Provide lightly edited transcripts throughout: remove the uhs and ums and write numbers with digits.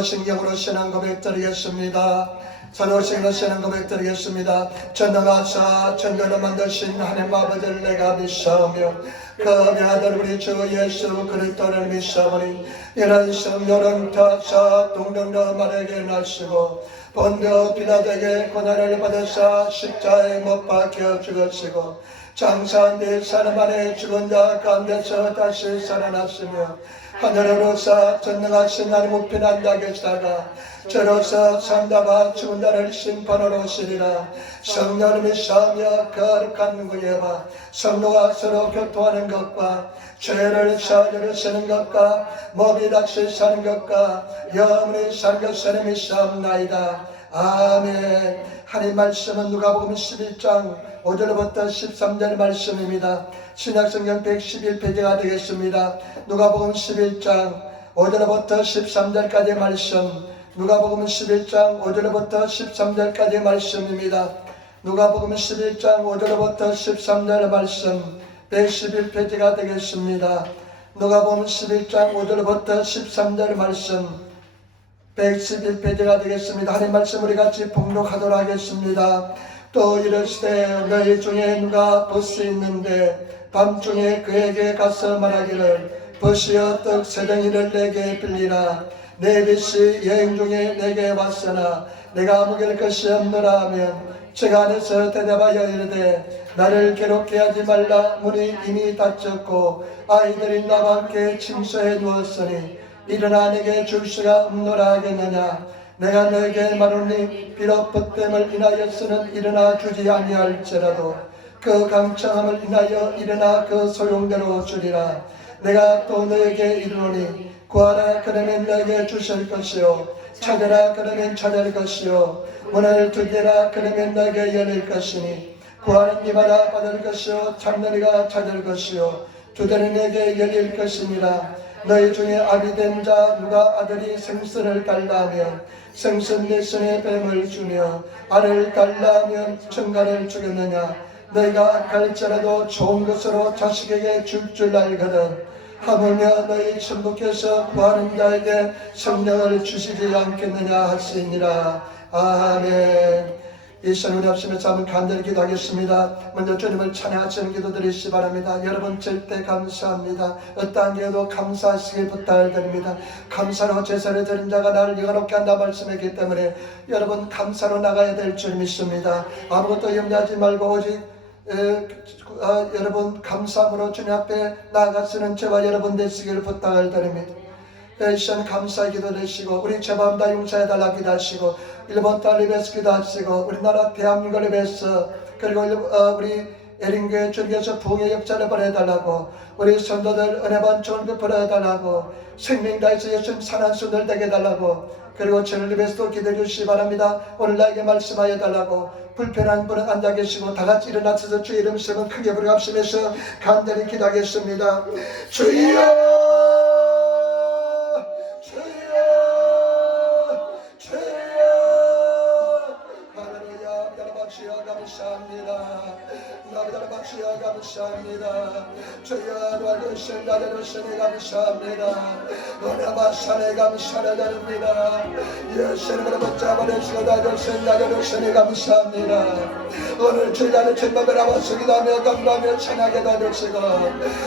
전도신경으로 신앙 고백 드리겠습니다. 전도신경으로 신앙 고백 드리겠습니다. 전능하사 천지를 만드신 하나님 아버지를 내가 믿사오며 그 아들 우리 주 예수 그리스도를 믿사오니 이런 성령은 타사 동정녀 마리아에게 나시고 본디오 빌라도에게 고난을 받으사 십자가에 못 박혀 죽으시고 장사한 뒤 사람 안에 죽은 자 가운데서 다시 살아났으며 하늘으로서 전능하신 하나님 우편 앉아 계시다가 저로서 산다가 죽은 자를 심판하러 오시리라. 성령을 믿사오며 거룩한 구예와 성도가 서로 교통하는 것과 죄를 사하려 쓰는 것과 몸이 다시 사는 것과 영원히 사는 것을 믿사옵나이다. 아멘. 하나님 말씀은 누가복음 11장 5절부터 13절 말씀입니다. 신약성경 111페이지가 되겠습니다. 누가복음 11장 5절부터 13절까지 말씀, 누가복음 11장 5절부터 13절까지 말씀입니다. 누가복음 11장 5절부터 13절 말씀 111페이지가 되겠습니다. 누가복음 11장 5절부터 13절 말씀 111페이지가 되겠습니다. 하나님 말씀 우리 같이 봉독하도록 하겠습니다. 또 이르시되 너희 중에 누가 벗이 있는데 밤중에 그에게 가서 말하기를 벗이여 떡 세 덩이를 내게 빌리라. 내 빛이 여행 중에 내게 왔으나 내가 먹일 것이 없노라 하면 책 안에서 대답하여 이르되 나를 괴롭게 하지 말라. 문이 이미 닫혔고 아이들이 나와 함께 침소에 누웠으니 일어나 내게 줄 수가 없노라 하겠느냐. 내가 너에게 말하니 비록 벗됨을 인하여서는 일어나 주지 아니할지라도 그 강청함을 인하여 일어나 그 소용대로 주리라. 내가 또 너에게 이르노니 구하라 그러면 너에게 주실 것이요 찾으라 그러면 찾을 것이요 문을 두드리라 그러면 너에게 열릴 것이니 구하는 이마다 받을 것이요 찾는 이가 찾을 것이요 두드리는 이에게 열릴 것이니라. 너희 중에 아비 된 자 누가 아들이 생선을 달라 하면 생선 네 손에 뱀을 주며 알을 달라 하면 청가를 주겠느냐. 너희가 갈지라도 좋은 것으로 자식에게 줄 줄 알거든 하물며 너희 천부께서 구하는 자에게 성령을 주시지 않겠느냐 하시니라. 아멘. 이 시간 우리 합심해서 한번 간절히 기도하겠습니다. 먼저 주님을 찬양하시는 기도 드리시 바랍니다. 여러분 절대 감사합니다. 어떠한 기회도 감사하시길 부탁드립니다. 감사로 제사를 드린 자가 나를 영화롭게 한다 말씀했기 때문에 여러분 감사로 나가야 될 줄 믿습니다. 아무것도 염려하지 말고 오직 여러분 감사함으로 주님 앞에 나아가시는 저와 여러분 되시기를 부탁을 드립니다. 이 시간 감사의 기도 되시고 우리 죄범 다 용서해달라 기도하시고 일본 딸 위해서 기도하시고 우리나라 대한민국을 위해서 그리고 우리 에린교회 주님께서 부흥의 역사를 벌여달라고 우리 성도들 은혜반 좋은 것 벌여달라고 생명 다해서 예수님 사는 손들 되게 해달라고 그리고 저를 위해서도 기도해 주시기 바랍니다. 오늘 나에게 말씀하여 달라고 불편한 분은 앉아 계시고 다 같이 일어나셔서 주의 이름 쓰면 크게 부르갑심해서 간절히 기도하겠습니다. 주여 감사합니다. 주여 도와주신 나를 감사합니다. 은혜바사에 감사드립니다. 예수님을 붙잡아내시고 도와주신 나를 감사합니다. 오늘 주야를 주님을 아버지 기도하며 감사하며 찬양하게 도와주시고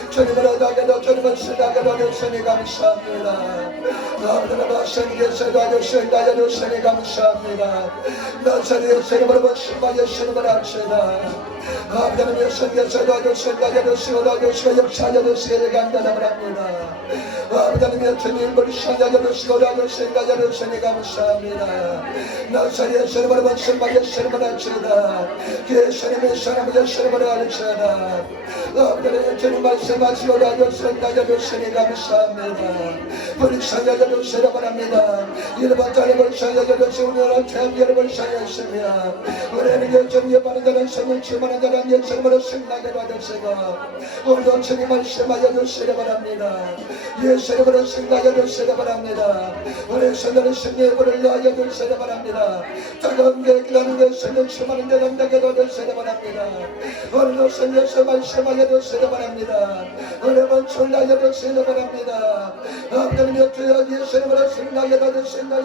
주님을 얻어가게도 주님을 신하게 도와주시니 감사합니다. 너희들을 생겨서 도와주신 나를 감사합니다. 너희들이 예수님을 붙잡아 예수님을 합시다. 하나님의 성경에서 도와주시고 도와주시고 도와주시고 역사하여 주시기를 간단함을 합니다. 하나님의 주님을 살려주시고 도와주시고 도와주시니 감사합니다. 나사리 예수님을 붙잡아 예수님을 합시다. 예수님의 사랑을 예수님을 합시다. 하나님의 주님 말씀하시고 도와주시고 도와주시니 감사합니다. 우리 살려주시기 바랍니다. 일본 자립을 살려주시고 우리나라 태양여름을 살려주시며 우리는 요즘 예반하는 자는 성을 치만한 자는 예수님으로 승나게 받아 주시고 오늘도 주님 말씀하여 주시기 바랍니다. 예수 이름으로 승리하여 주시기 바랍니다. 오늘 선언의 승리의 불을 위하여 주시기 바랍니다. 뜨거운데 기다리는 것을 수많은데 넘나게 도주시기 바랍니다. 오늘도 성령에서 말씀하여 주시기 바랍니다. 오늘은 출하여 주시기 바랍니다. 하나님의 주여 예수 이름으로 승리하여 주시며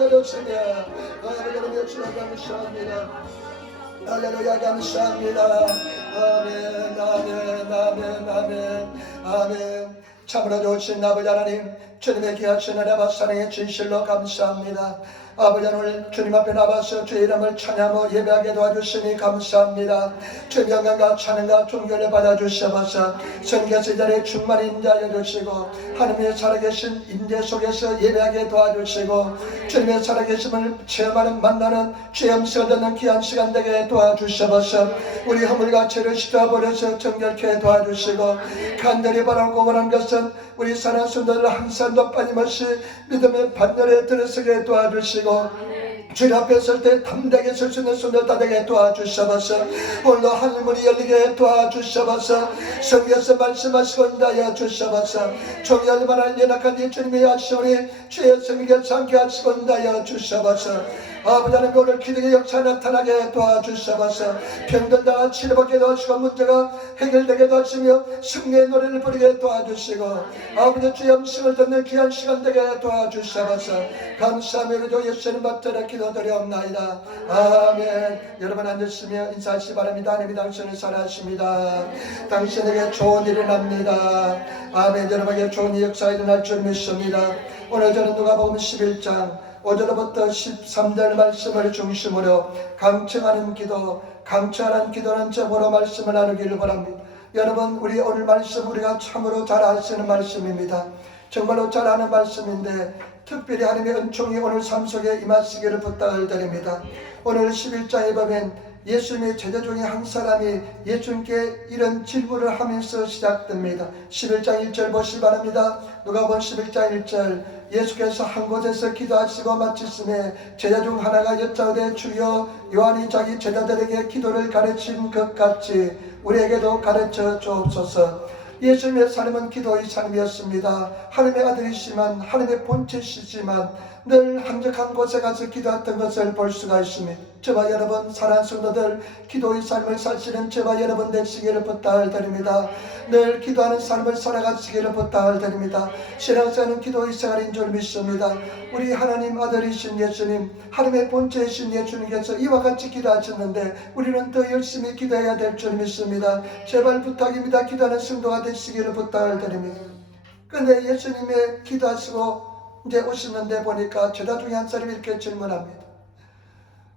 하나님의 주여 감사합니다. 할렐루야 감사합니다. 아멘 아멘 아멘 아멘 아멘. 참으로 좋으신 아버지 하나님, 주님의 귀하신 은혜와 사랑의 진실로 감사합니다. 아버지 오늘 주님 앞에 나와서 주의 이름을 찬양하며 예배하게 도와주시니 감사합니다. 주의 명령과 찬양과 존경을 받아주셔서 성경의 자리에 충만히 인자하여 주시고 하나님의 살아계신 인재 속에서 예배하게 도와주시고 주님의 살아계심을 체험하는 만나는 주의 음성을 듣는 귀한 시간 되게 도와주셔서 우리 허물과 죄를 씻어버려서 정결케 도와주시고 간절히 바라고 원하는 것은 우리 사는 순도를 항상 더 빠짐없이 믿음의 반열에 들어서게 도와주시고 주님 앞에 설 때 담대하게 설 수 있는 손을 따되게 도와주셔서 오늘도 하늘문이 열리게 도와주셔서 성경에서 말씀하시고 인도하여 주셔서 종이 얼마나 연약한 이 주님의 약속이 주의 성경에 참게 하시고 인도하여 주셔서 아버지 하나님 오늘 기적의 역사 나타나게 도와주셔서 병든다가 치료받게 도와주시고 문제가 해결되게 도와주시며 승리의 노래를 부르게 도와주시고 아버지 주의 음성을 듣는 귀한 시간 되게 도와주셔서 감사하며 우리도 예수님 받들어 기도드리옵나이다. 아멘. 여러분 앉으시며 인사하시기 바랍니다. 하나님이 당신을 사랑하십니다. 당신에게 좋은 일이 납니다. 아멘. 여러분에게 좋은 역사가 일어날 줄 믿습니다. 오늘 저는 누가복음 11장 5절부터 13절 말씀을 중심으로 강청하는 기도라는 제목으로 말씀을 나누기를 바랍니다. 여러분 우리 오늘 말씀 우리가 참으로 잘 아시는 말씀입니다. 정말로 잘 아는 말씀인데 특별히 하나님의 은총이 오늘 삶 속에 임하시기를 부탁을 드립니다. 오늘 11장에 보면 예수님의 제자 중에 한 사람이 예수님께 이런 질문을 하면서 시작됩니다. 11장 1절 보시기 바랍니다. 누가복음 11장 1절 예수께서 한 곳에서 기도하시고 마치심에 제자 중 하나가 여짜오되 주여 요한이 자기 제자들에게 기도를 가르친 것 같이 우리에게도 가르쳐 주옵소서. 예수님의 삶은 기도의 삶이었습니다. 하나님의 아들이시지만 하나님의 본체시지만 늘 한적한 곳에 가서 기도했던 것을 볼 수가 있습니다. 저와 여러분 사랑하는 성도들 기도의 삶을 사시는 저와 여러분 되시기를 부탁을 드립니다. 늘 기도하는 삶을 살아가시기를 부탁을 드립니다. 신앙생활은 기도의 생활인 줄 믿습니다. 우리 하나님 아들이신 예수님 하나님의 본체이신 예수님께서 이와 같이 기도하셨는데 우리는 더 열심히 기도해야 될 줄 믿습니다. 제발 부탁입니다. 기도하는 성도가 되시기를 부탁을 드립니다. 그런데 예수님의 기도하시고 이제 오시는데 보니까 제자 중에 한 사람이 이렇게 질문합니다.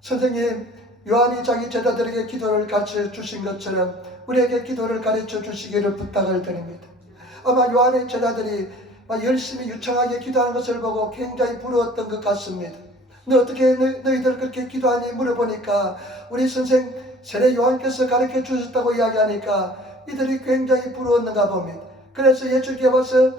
선생님, 요한이 자기 제자들에게 기도를 가르쳐 주신 것처럼 우리에게 기도를 가르쳐 주시기를 부탁을 드립니다. 아마 요한의 제자들이 열심히 유창하게 기도하는 것을 보고 굉장히 부러웠던 것 같습니다. 너 어떻게 너희들 그렇게 기도하니 물어보니까 우리 선생 세례 요한께서 가르쳐 주셨다고 이야기하니까 이들이 굉장히 부러웠는가 봅니다. 그래서 예수님께 와서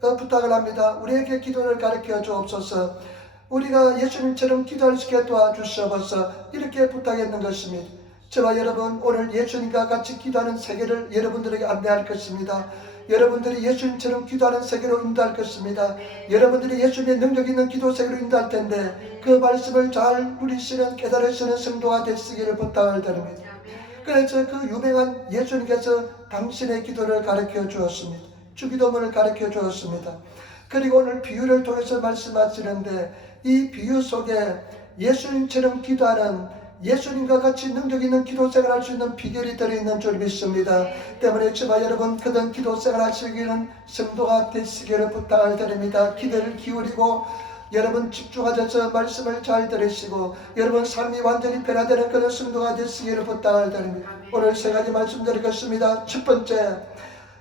부탁을 합니다. 우리에게 기도를 가르쳐 주옵소서. 우리가 예수님처럼 기도할 수 있게 도와주셔서 이렇게 부탁했는 것입니다. 저와 여러분 오늘 예수님과 같이 기도하는 세계를 여러분들에게 안내할 것입니다. 여러분들이 예수님처럼 기도하는 세계로 인도할 것입니다. 여러분들이 예수님의 능력 있는 기도 세계로 인도할 텐데 그 말씀을 잘 누리시는 깨달으시는 성도가 되시기를 부탁을 드립니다. 그래서 그 유명한 예수님께서 당신의 기도를 가르쳐 주었습니다. 주기도문을 가르쳐 주었습니다. 그리고 오늘 비유를 통해서 말씀하시는데 이 비유 속에 예수님처럼 기도하는 예수님과 같이 능력 있는 기도 생활 할 수 있는 비결이 들어있는 줄 믿습니다. 때문에 저와 여러분 그런 기도 생활 하시기는 성도가 되시기를 부탁을 드립니다. 기대를 기울이고 여러분 집중하셔서 말씀을 잘 들으시고 여러분 삶이 완전히 변화되는 그런 성도가 되시기를 부탁을 드립니다. 오늘 세 가지 말씀드리겠습니다. 첫 번째,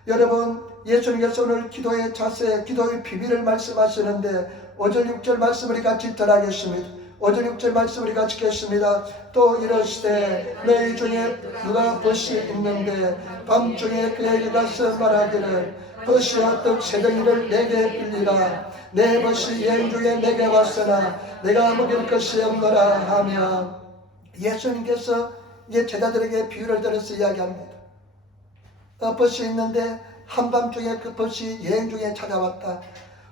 여러분 예수님께서 오늘 기도의 자세, 기도의 비밀을 말씀하시는데 5절 6절 말씀을 같이 들어가겠습니다. 5절 6절 말씀을 같이 읽겠습니다. 또 이르시되 너희 중에 누가 벗이 있는데 밤중에 그에게 가서 말하기를 벗이와 떡 세 덩이를 내게 빌리라. 내 벗이 여행 중에 내게 왔으나 내가 먹일 것이 없노라 하며 예수님께서 이제 제자들에게 비유를 들어서 이야기합니다. 벗이 있는데 한밤중에 그 벗이 여행 중에 찾아왔다.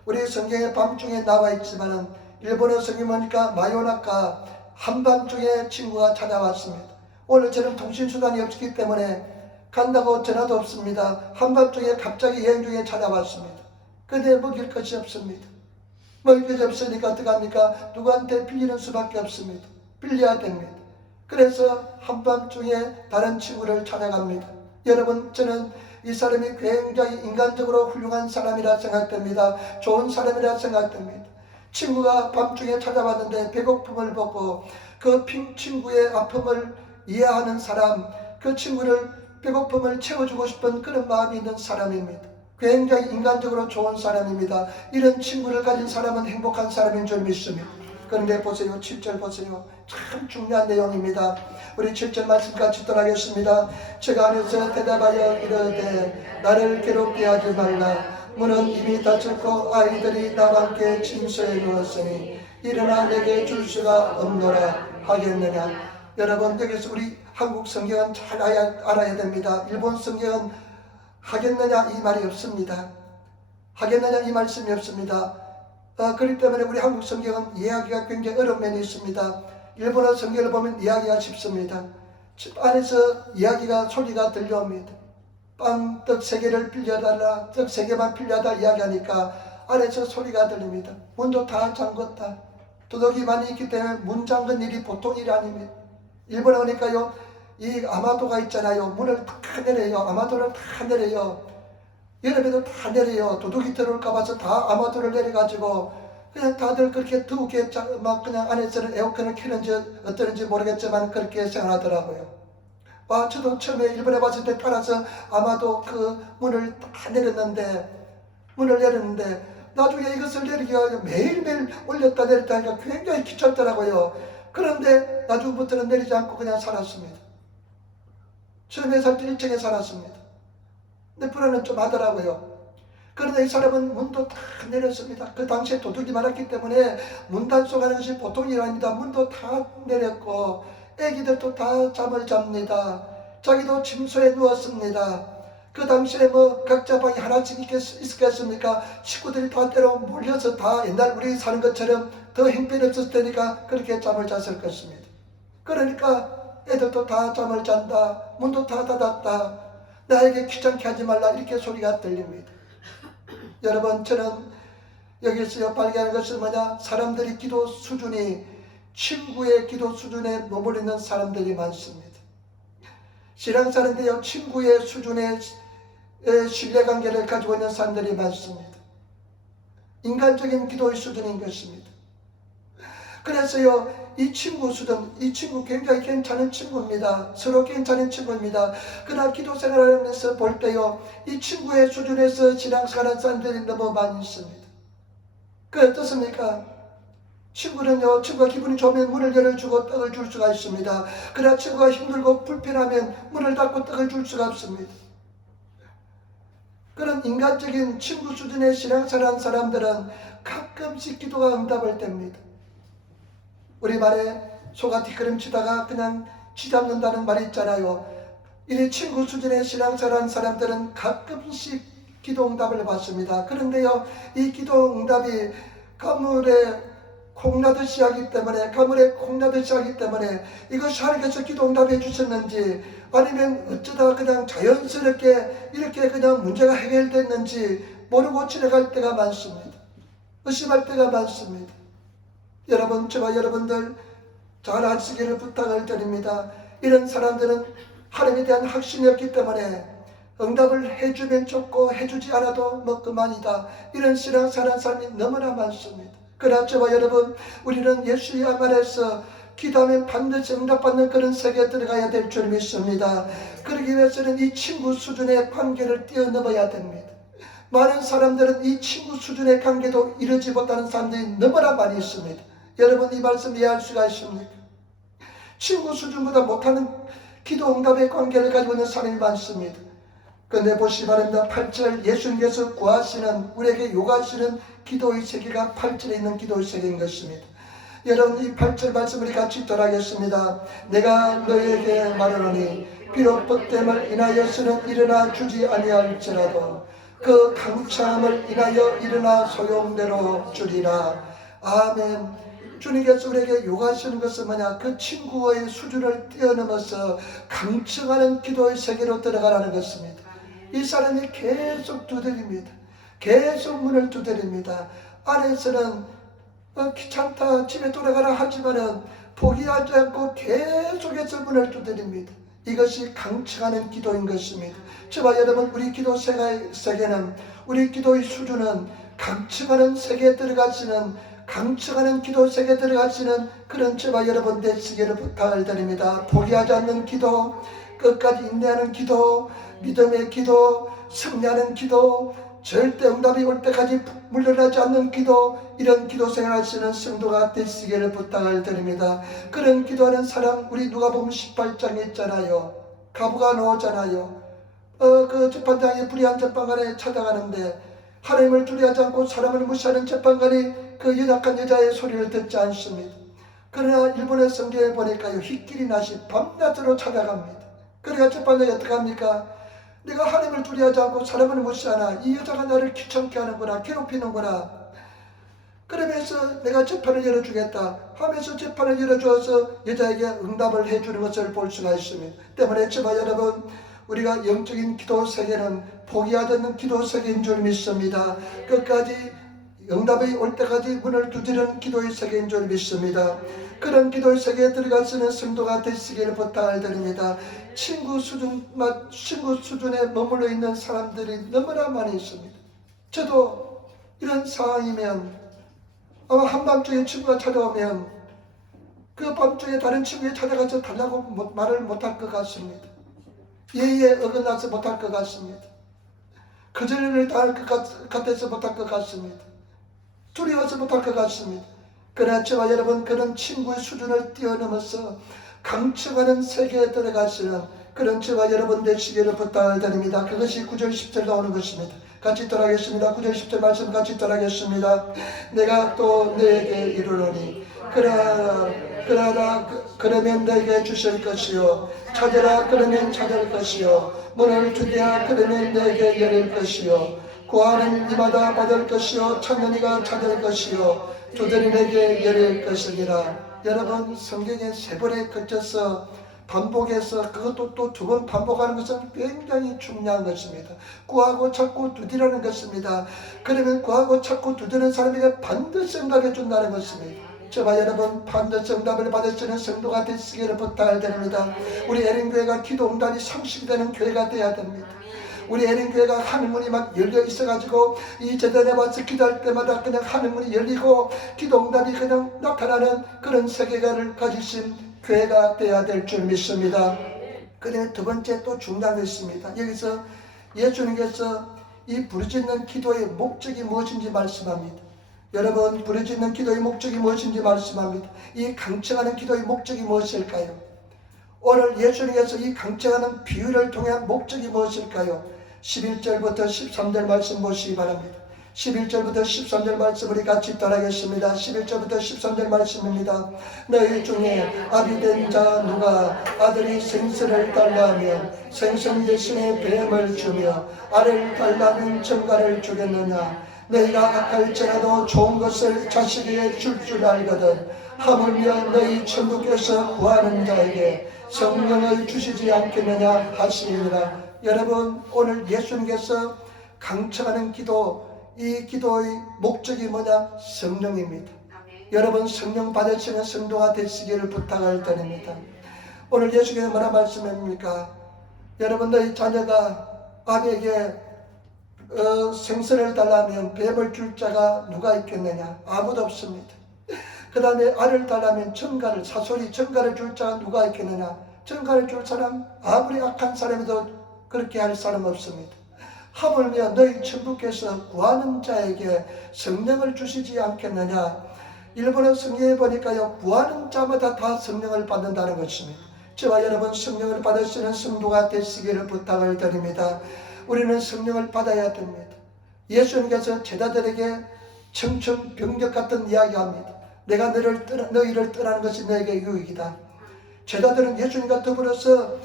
우리 성경에 밤중에 나와 있지만은 일본어 성경 보니까 마요나카 한밤중에 친구가 찾아왔습니다. 오늘 저는 통신수단이 없기 때문에 간다고 전화도 없습니다. 한밤중에 갑자기 여행 중에 찾아왔습니다. 근데 먹일 것이 없습니다. 먹일 것이 없으니까 어떡합니까? 누구한테 빌리는 수밖에 없습니다. 빌려야 됩니다. 그래서 한밤중에 다른 친구를 찾아갑니다. 여러분, 저는 이 사람이 굉장히 인간적으로 훌륭한 사람이라 생각됩니다. 좋은 사람이라 생각됩니다. 친구가 밤중에 찾아왔는데 배고픔을 보고 그 친구의 아픔을 이해하는 사람, 그 친구를 배고픔을 채워주고 싶은 그런 마음이 있는 사람입니다. 굉장히 인간적으로 좋은 사람입니다. 이런 친구를 가진 사람은 행복한 사람인 줄 믿습니다. 그런데 보세요. 7절 보세요. 참 중요한 내용입니다. 우리 7절 말씀 같이 떠나겠습니다. 제가 안에서 대답하여 이르되 나를 괴롭게 하지 말라. 문은 이미 닫혔고 아이들이 나와 함께 침소에 누웠으니 일어나 내게 줄 수가 없노라 하겠느냐. 여러분, 여기서 우리 한국 성경은 잘 알아야 됩니다. 일본 성경은 하겠느냐 이 말이 없습니다. 하겠느냐 이 말씀이 없습니다. 그렇기 때문에 우리 한국 성경은 이해하기가 굉장히 어려운 면이 있습니다. 일본어 성경을 보면 이해하기가 쉽습니다. 안에서 이야기가 소리가 들려옵니다. 빵, 떡 3개를 빌려달라, 떡 3개만 빌려다 이야기하니까 안에서 소리가 들립니다. 문도 다 잠궜다. 도둑이 많이 있기 때문에 문 잠근 일이 보통 일이 아닙니다. 일본에 오니까요, 이 아마도가 있잖아요. 문을 다 내려요. 아마도를 다 내려요. 여름에도 다 내려요. 도둑이 들어올까 봐서 다 아마도를 내려가지고 그냥 다들 그렇게 더우게 막 그냥 안에서는 에어컨을 켜는지 어떠는지 모르겠지만 그렇게 생각하더라고요. 저도 처음에 일본에 왔을 때 따라서 아마도 그 문을 다 문을 내렸는데 나중에 이것을 내리기가 매일매일 올렸다 내렸다 하니까 굉장히 귀찮더라고요. 그런데 나중부터는 내리지 않고 그냥 살았습니다. 처음에 살 때 1층에 살았습니다. 근데 불안은 좀 하더라고요. 그런데 이 사람은 문도 다 내렸습니다. 그 당시에 도둑이 많았기 때문에 문 단속하는 것이 보통 일이 아닙니다. 문도 다 내렸고 애기들도 다 잠을 잡니다. 자기도 침소에 누웠습니다. 그 당시에 각자 방이 하나씩 있었겠습니까? 식구들이 다 때로 몰려서 다 옛날 우리 사는 것처럼 더 형편이 없었을 테니까 그렇게 잠을 잤을 것입니다. 그러니까 애들도 다 잠을 잔다. 문도 다 닫았다. 나에게 귀찮게 하지 말라. 이렇게 소리가 들립니다. 여러분, 저는 여기서 발견하는 것은 뭐냐? 사람들이 기도 수준이 친구의 기도 수준에 머무르는 사람들이 많습니다. 신앙사는데요, 친구의 수준의 신뢰관계를 가지고 있는 사람들이 많습니다. 인간적인 기도의 수준인 것입니다. 그래서요, 이 친구 수준, 이 친구 굉장히 괜찮은 친구입니다. 서로 괜찮은 친구입니다. 그러나 기도 생활을 하면서 볼 때요, 이 친구의 수준에서 신앙생활하는 사람들이 너무 많이 있습니다. 그 어떻습니까? 친구는요, 친구가 기분이 좋으면 문을 열어주고 떡을 줄 수가 있습니다. 그러나 친구가 힘들고 불편하면 문을 닫고 떡을 줄 수가 없습니다. 그런 인간적인 친구 수준의 신앙생활하는 사람들은 가끔씩 기도가 응답을 됩니다. 우리 말에 소가 뒷걸음치다가 그냥 쥐잡는다는 말이 있잖아요. 이 친구 수준의 신앙생활하는 사람들은 가끔씩 기도 응답을 받습니다. 그런데요, 이 기도 응답이 가물에 콩나듯이 하기 때문에, 가물에 콩나듯이 하기 때문에 이것이 하나님께서 기도 응답해 주셨는지 아니면 어쩌다 그냥 자연스럽게 이렇게 그냥 문제가 해결됐는지 모르고 지나갈 때가 많습니다. 의심할 때가 많습니다. 여러분, 저와 여러분들 잘 하시기를 부탁을 드립니다. 이런 사람들은 하나님에 대한 확신이 없기 때문에 응답을 해주면 좋고 해주지 않아도 그만이다. 이런 신앙생활하는 사람이 너무나 많습니다. 그러나 저와 여러분, 우리는 예수의 안에서 기도하면 반드시 응답받는 그런 세계에 들어가야 될 줄 믿습니다. 그러기 위해서는 이 친구 수준의 관계를 뛰어넘어야 됩니다. 많은 사람들은 이 친구 수준의 관계도 이루지 못하는 사람들이 너무나 많이 있습니다. 여러분, 이 말씀 이해할 수가 있습니까? 친구 수준보다 못하는 기도 응답의 관계를 가지고 있는 사람이 많습니다. 그런데 보시기 바랍니다. 8절, 예수님께서 구하시는, 우리에게 요구하시는 기도의 세계가 8절에 있는 기도의 세계인 것입니다. 여러분, 이 8절 말씀 우리 같이 돌아가겠습니다. 내가 너에게 말하노니 비록 복됨을 인하여서는 일어나 주지 아니할지라도 그 강참을 인하여 일어나 소용대로 주리라. 아멘. 주님께서 우리에게 요구하시는 것은 뭐냐? 그 친구의 수준을 뛰어넘어서 강청하는 기도의 세계로 들어가라는 것입니다. 이 사람이 계속 두드립니다. 계속 문을 두드립니다. 안에서는 귀찮다 집에 돌아가라 하지만은 포기하지 않고 계속해서 문을 두드립니다. 이것이 강청하는 기도인 것입니다. 저와 여러분, 우리 기도 세계는, 우리 기도의 수준은 강청하는 세계에 들어가시는, 강청하는 기도 세계에 들어가시는 그런 저와 여러분 되시기를 부탁을 드립니다. 포기하지 않는 기도, 끝까지 인내하는 기도, 믿음의 기도, 승리하는 기도, 절대 응답이 올 때까지 물러나지 않는 기도, 이런 기도 생활하시는 성도가 되시기를 부탁을 드립니다. 그런 기도하는 사람, 우리 누가복음 18장에 있잖아요. 가부가 나오잖아요. 그 재판장이 불의한 재판관에 찾아가는데 하나님을 두려워하지 않고 사람을 무시하는 재판관이 그 연약한 여자의 소리를 듣지 않습니다. 그러나 일본의 성경에 보니까요, 휘끼리 나시 밤낮으로 찾아갑니다. 그러니까 재판장이 어떻게 합니까? 내가 하나님을 두려워하지 않고 사람을 무시하나 이 여자가 나를 귀찮게 하는구나, 괴롭히는구나. 그러면서 내가 재판을 열어주겠다 하면서 재판을 열어주어서 여자에게 응답을 해주는 것을 볼 수가 있습니다. 때문에 저와 여러분, 우리가 영적인 기도 세계는 포기하지 않는 기도 세계인 줄 믿습니다. 끝까지 응답이 올 때까지 문을 두드리는 기도의 세계인 줄 믿습니다. 그런 기도의 세계에 들어가시는 성도가 되시기를 부탁을 드립니다. 친구 수준에 머물러 있는 사람들이 너무나 많이 있습니다. 저도 이런 상황이면 아마 한밤중에 친구가 찾아오면 그 밤중에 다른 친구에 찾아가서 달라고 말을 못할 것 같습니다. 예의에 어긋나서 못할 것 같습니다. 거절을 당할 것 같아서 못할 것 같습니다. 두려워서 못할 것 같습니다. 그러나 저와 여러분, 그런 친구의 수준을 뛰어넘어서 강청하는 세계에 들어가시는 그런 저와 여러분 되시기를 부탁을 드립니다. 그것이 9절 10절 나오는 것입니다. 같이 따라하겠습니다. 9절 10절 말씀 같이 따라하겠습니다. 내가 또 너에게 이르노니 그러면 너에게 주실 것이요, 찾으라 그러면 찾을 것이요, 문을 두드리라 그러면 너에게 열릴 것이요, 구하는 이마다 받을 것이요, 찾는 이가 찾을 것이요, 두드리에게 열릴 것이니라. 여러분, 성경에 3번에 걸쳐서 반복해서 그것도 또 2번 반복하는 것은 굉장히 중요한 것입니다. 구하고 찾고 두드리라는 것입니다. 그러면 구하고 찾고 두드리는 사람에게 반드시 응답해 준다는 것입니다. 저와 여러분, 반드시 응답을 받으시는 성도가 되시기를 부탁을 드립니다. 우리 에린교회가 기도 응답이 상식이 되는 교회가 되어야 됩니다. 우리 에린교회가 하늘문이 막 열려 있어가지고 이 재단에 와서 기도할 때마다 그냥 하늘문이 열리고 기도 응답이 그냥 나타나는 그런 세계관을 가지신 교회가 되어야 될 줄 믿습니다. 그다음에 2번째 또 중요한 것이 있습니다. 여기서 예수님께서 이 부르짖는 기도의 목적이 무엇인지 말씀합니다. 여러분, 부르짖는 기도의 목적이 무엇인지 말씀합니다. 이 강청하는 기도의 목적이 무엇일까요? 오늘 예수님께서 이 강청하는 비유를 통한 목적이 무엇일까요? 11절부터 13절 말씀 보시기 바랍니다. 11절부터 13절 말씀 우리 같이 따라하겠습니다. 11절부터 13절 말씀입니다. 너희 중에 아비된 자 누가 아들이 생선을 달라 하면 생선 대신에 뱀을 주며 알을 달라 하면 정갈을 주겠느냐? 너희가 악할지라도 좋은 것을 자식에게 줄 알거든 하물며 너희 천국에서 구하는 자에게 성령을 주시지 않겠느냐 하시니라. 여러분, 오늘 예수님께서 강청하는 기도, 이 기도의 목적이 뭐냐? 성령입니다. 여러분, 성령 받으시는 성도가 되시기를 부탁을 드립니다. 오늘 예수님께서 뭐라 말씀합니까? 여러분, 너희 자녀가 아비에게 생선을 달라면 뱀을 줄 자가 누가 있겠느냐? 아무도 없습니다. 그 다음에 알을 달라면 사소리 정갈을 줄 자가 누가 있겠느냐? 정갈을 줄 사람, 아무리 악한 사람이도 그렇게 할 사람 없습니다. 하물며 너희 천국께서 구하는 자에게 성령을 주시지 않겠느냐? 일본어 성경에 보니까요, 구하는 자마다 다 성령을 받는다는 것입니다. 저와 여러분, 성령을 받으시는 성도가 되시기를 부탁을 드립니다. 우리는 성령을 받아야 됩니다. 예수님께서 제자들에게 청천벽력 같은 이야기합니다. 내가 너희를 떠나는 것이 너에게 유익이다. 제자들은 예수님과 더불어서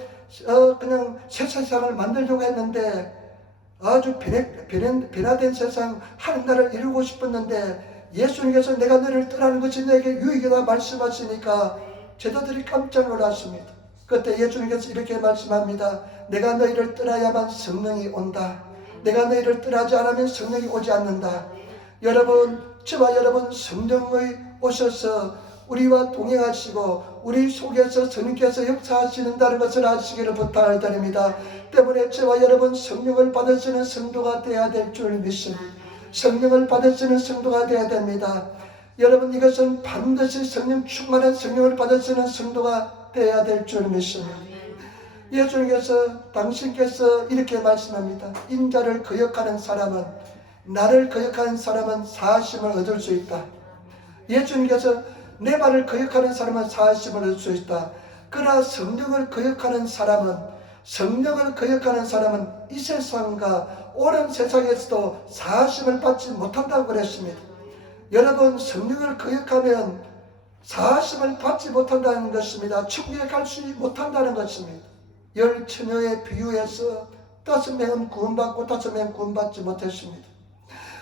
그냥 새 세상을 만들려고 했는데 아주 변화된 세상 하늘나라를 이루고 싶었는데 예수님께서 내가 너를 떠나는 것이 내게 유익이다 말씀하시니까 제자들이 깜짝 놀랐습니다. 그때 예수님께서 이렇게 말씀합니다. 내가 너희를 떠나야만 성령이 온다. 내가 너희를 떠나지 않으면 성령이 오지 않는다. 여러분, 저와 여러분 성령의 오셔서 우리와 동행하시고 우리 속에서 성령께서 역사하시는다는 것을 아시기를 부탁을 드립니다. 때문에 저와 여러분 성령을 받으시는 성도가 되어야 될 줄 믿습니다. 성령을 받으시는 성도가 되어야 됩니다. 여러분, 이것은 반드시 성령 충만한 성령을 받으시는 성도가 되어야 될 줄 믿습니다. 예수님께서 당신께서 이렇게 말씀합니다. 인자를 거역하는 사람은, 나를 거역하는 사람은 사하심을 얻을 수 있다. 예수님께서 내 말을 거역하는 사람은 사하심을 얻을 수 있다. 그러나 성령을 거역하는 사람은 이 세상과 옳은 세상에서도 사하심을 받지 못한다고 그랬습니다. 여러분, 성령을 거역하면 사하심을 받지 못한다는 것입니다. 천국에 갈 수 못한다는 것입니다. 열 처녀의 비유에서 5명은 구원받고 5명은 구원받지 못했습니다.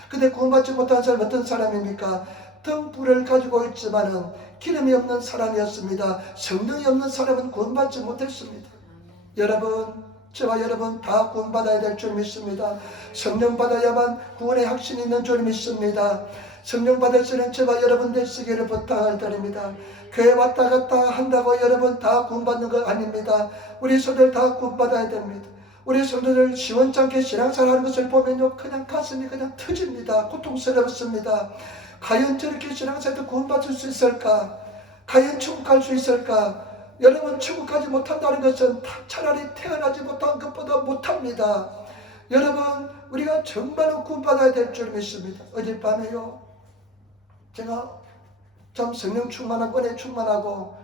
근데 구원받지 못한 사람은 어떤 사람입니까? 등불을 가지고 있지만은 기름이 없는 사람이었습니다. 성령이 없는 사람은 구원받지 못했습니다. 여러분, 저와 여러분 다 구원받아야 될 줄 믿습니다. 성령 받아야만 구원의 확신이 있는 줄 믿습니다. 성령 받으시는 저와 여러분 되시기를 부탁을 드립니다. 교회 왔다 갔다 한다고 여러분 다 구원받는 거 아닙니다. 우리 성도들 다 구원받아야 됩니다. 우리 성도들 시원찮게 신앙생활 하는 것을 보면요, 그냥 가슴이 그냥 터집니다. 고통스럽습니다. 과연 저렇게 신앙생활도 구원받을 수 있을까? 과연 천국 갈 수 있을까? 여러분, 천국 가지 못한다는 것은 차라리 태어나지 못한 것보다 못합니다. 여러분, 우리가 정말로 구원받아야 될 줄 믿습니다. 어젯밤에요, 제가 참 성령 충만하고 은혜 충만하고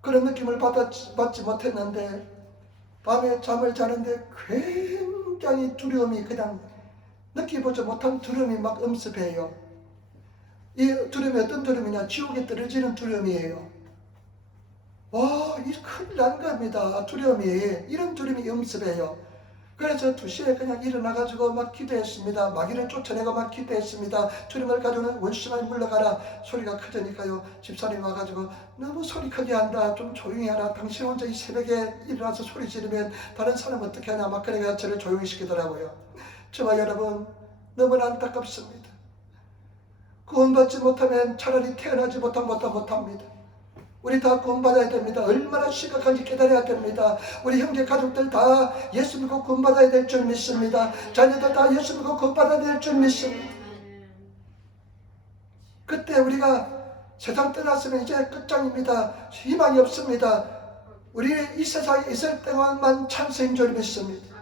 그런 느낌을 받지 못했는데 밤에 잠을 자는데 굉장히 두려움이, 그냥 느껴보지 못한 두려움이 막 엄습해요. 이 두려움이 어떤 두려움이냐? 지옥에 떨어지는 두려움이에요. 와, 이 큰일 난 겁니다. 두려움이, 이런 두려움이 엄습해요. 그래서 2시에 그냥 일어나가지고 막 기도했습니다. 마귀를 쫓아내고 막 기도했습니다. 두려움을 가져오는 원수만 물러가라. 소리가 커지니까요, 집사님 와가지고 너무 소리 크게 한다. 좀 조용히 하라. 당신 혼자 이 새벽에 일어나서 소리 지르면 다른 사람 어떻게 하냐. 막 그래가 저를 조용히 시키더라고요. 저와 여러분, 너무나 안타깝습니다. 구원받지 못하면 차라리 태어나지 못합니다. 우리 다 구원받아야 됩니다. 얼마나 심각한지 깨달아야 됩니다. 우리 형제 가족들 다 예수 믿고 구원받아야 될 줄 믿습니다. 자녀들 다 예수 믿고 구원받아야 될 줄 믿습니다. 그때 우리가 세상 떠났으면 이제 끝장입니다. 희망이 없습니다. 우리 이 세상에 있을 때만만 찬스인 줄 믿습니다.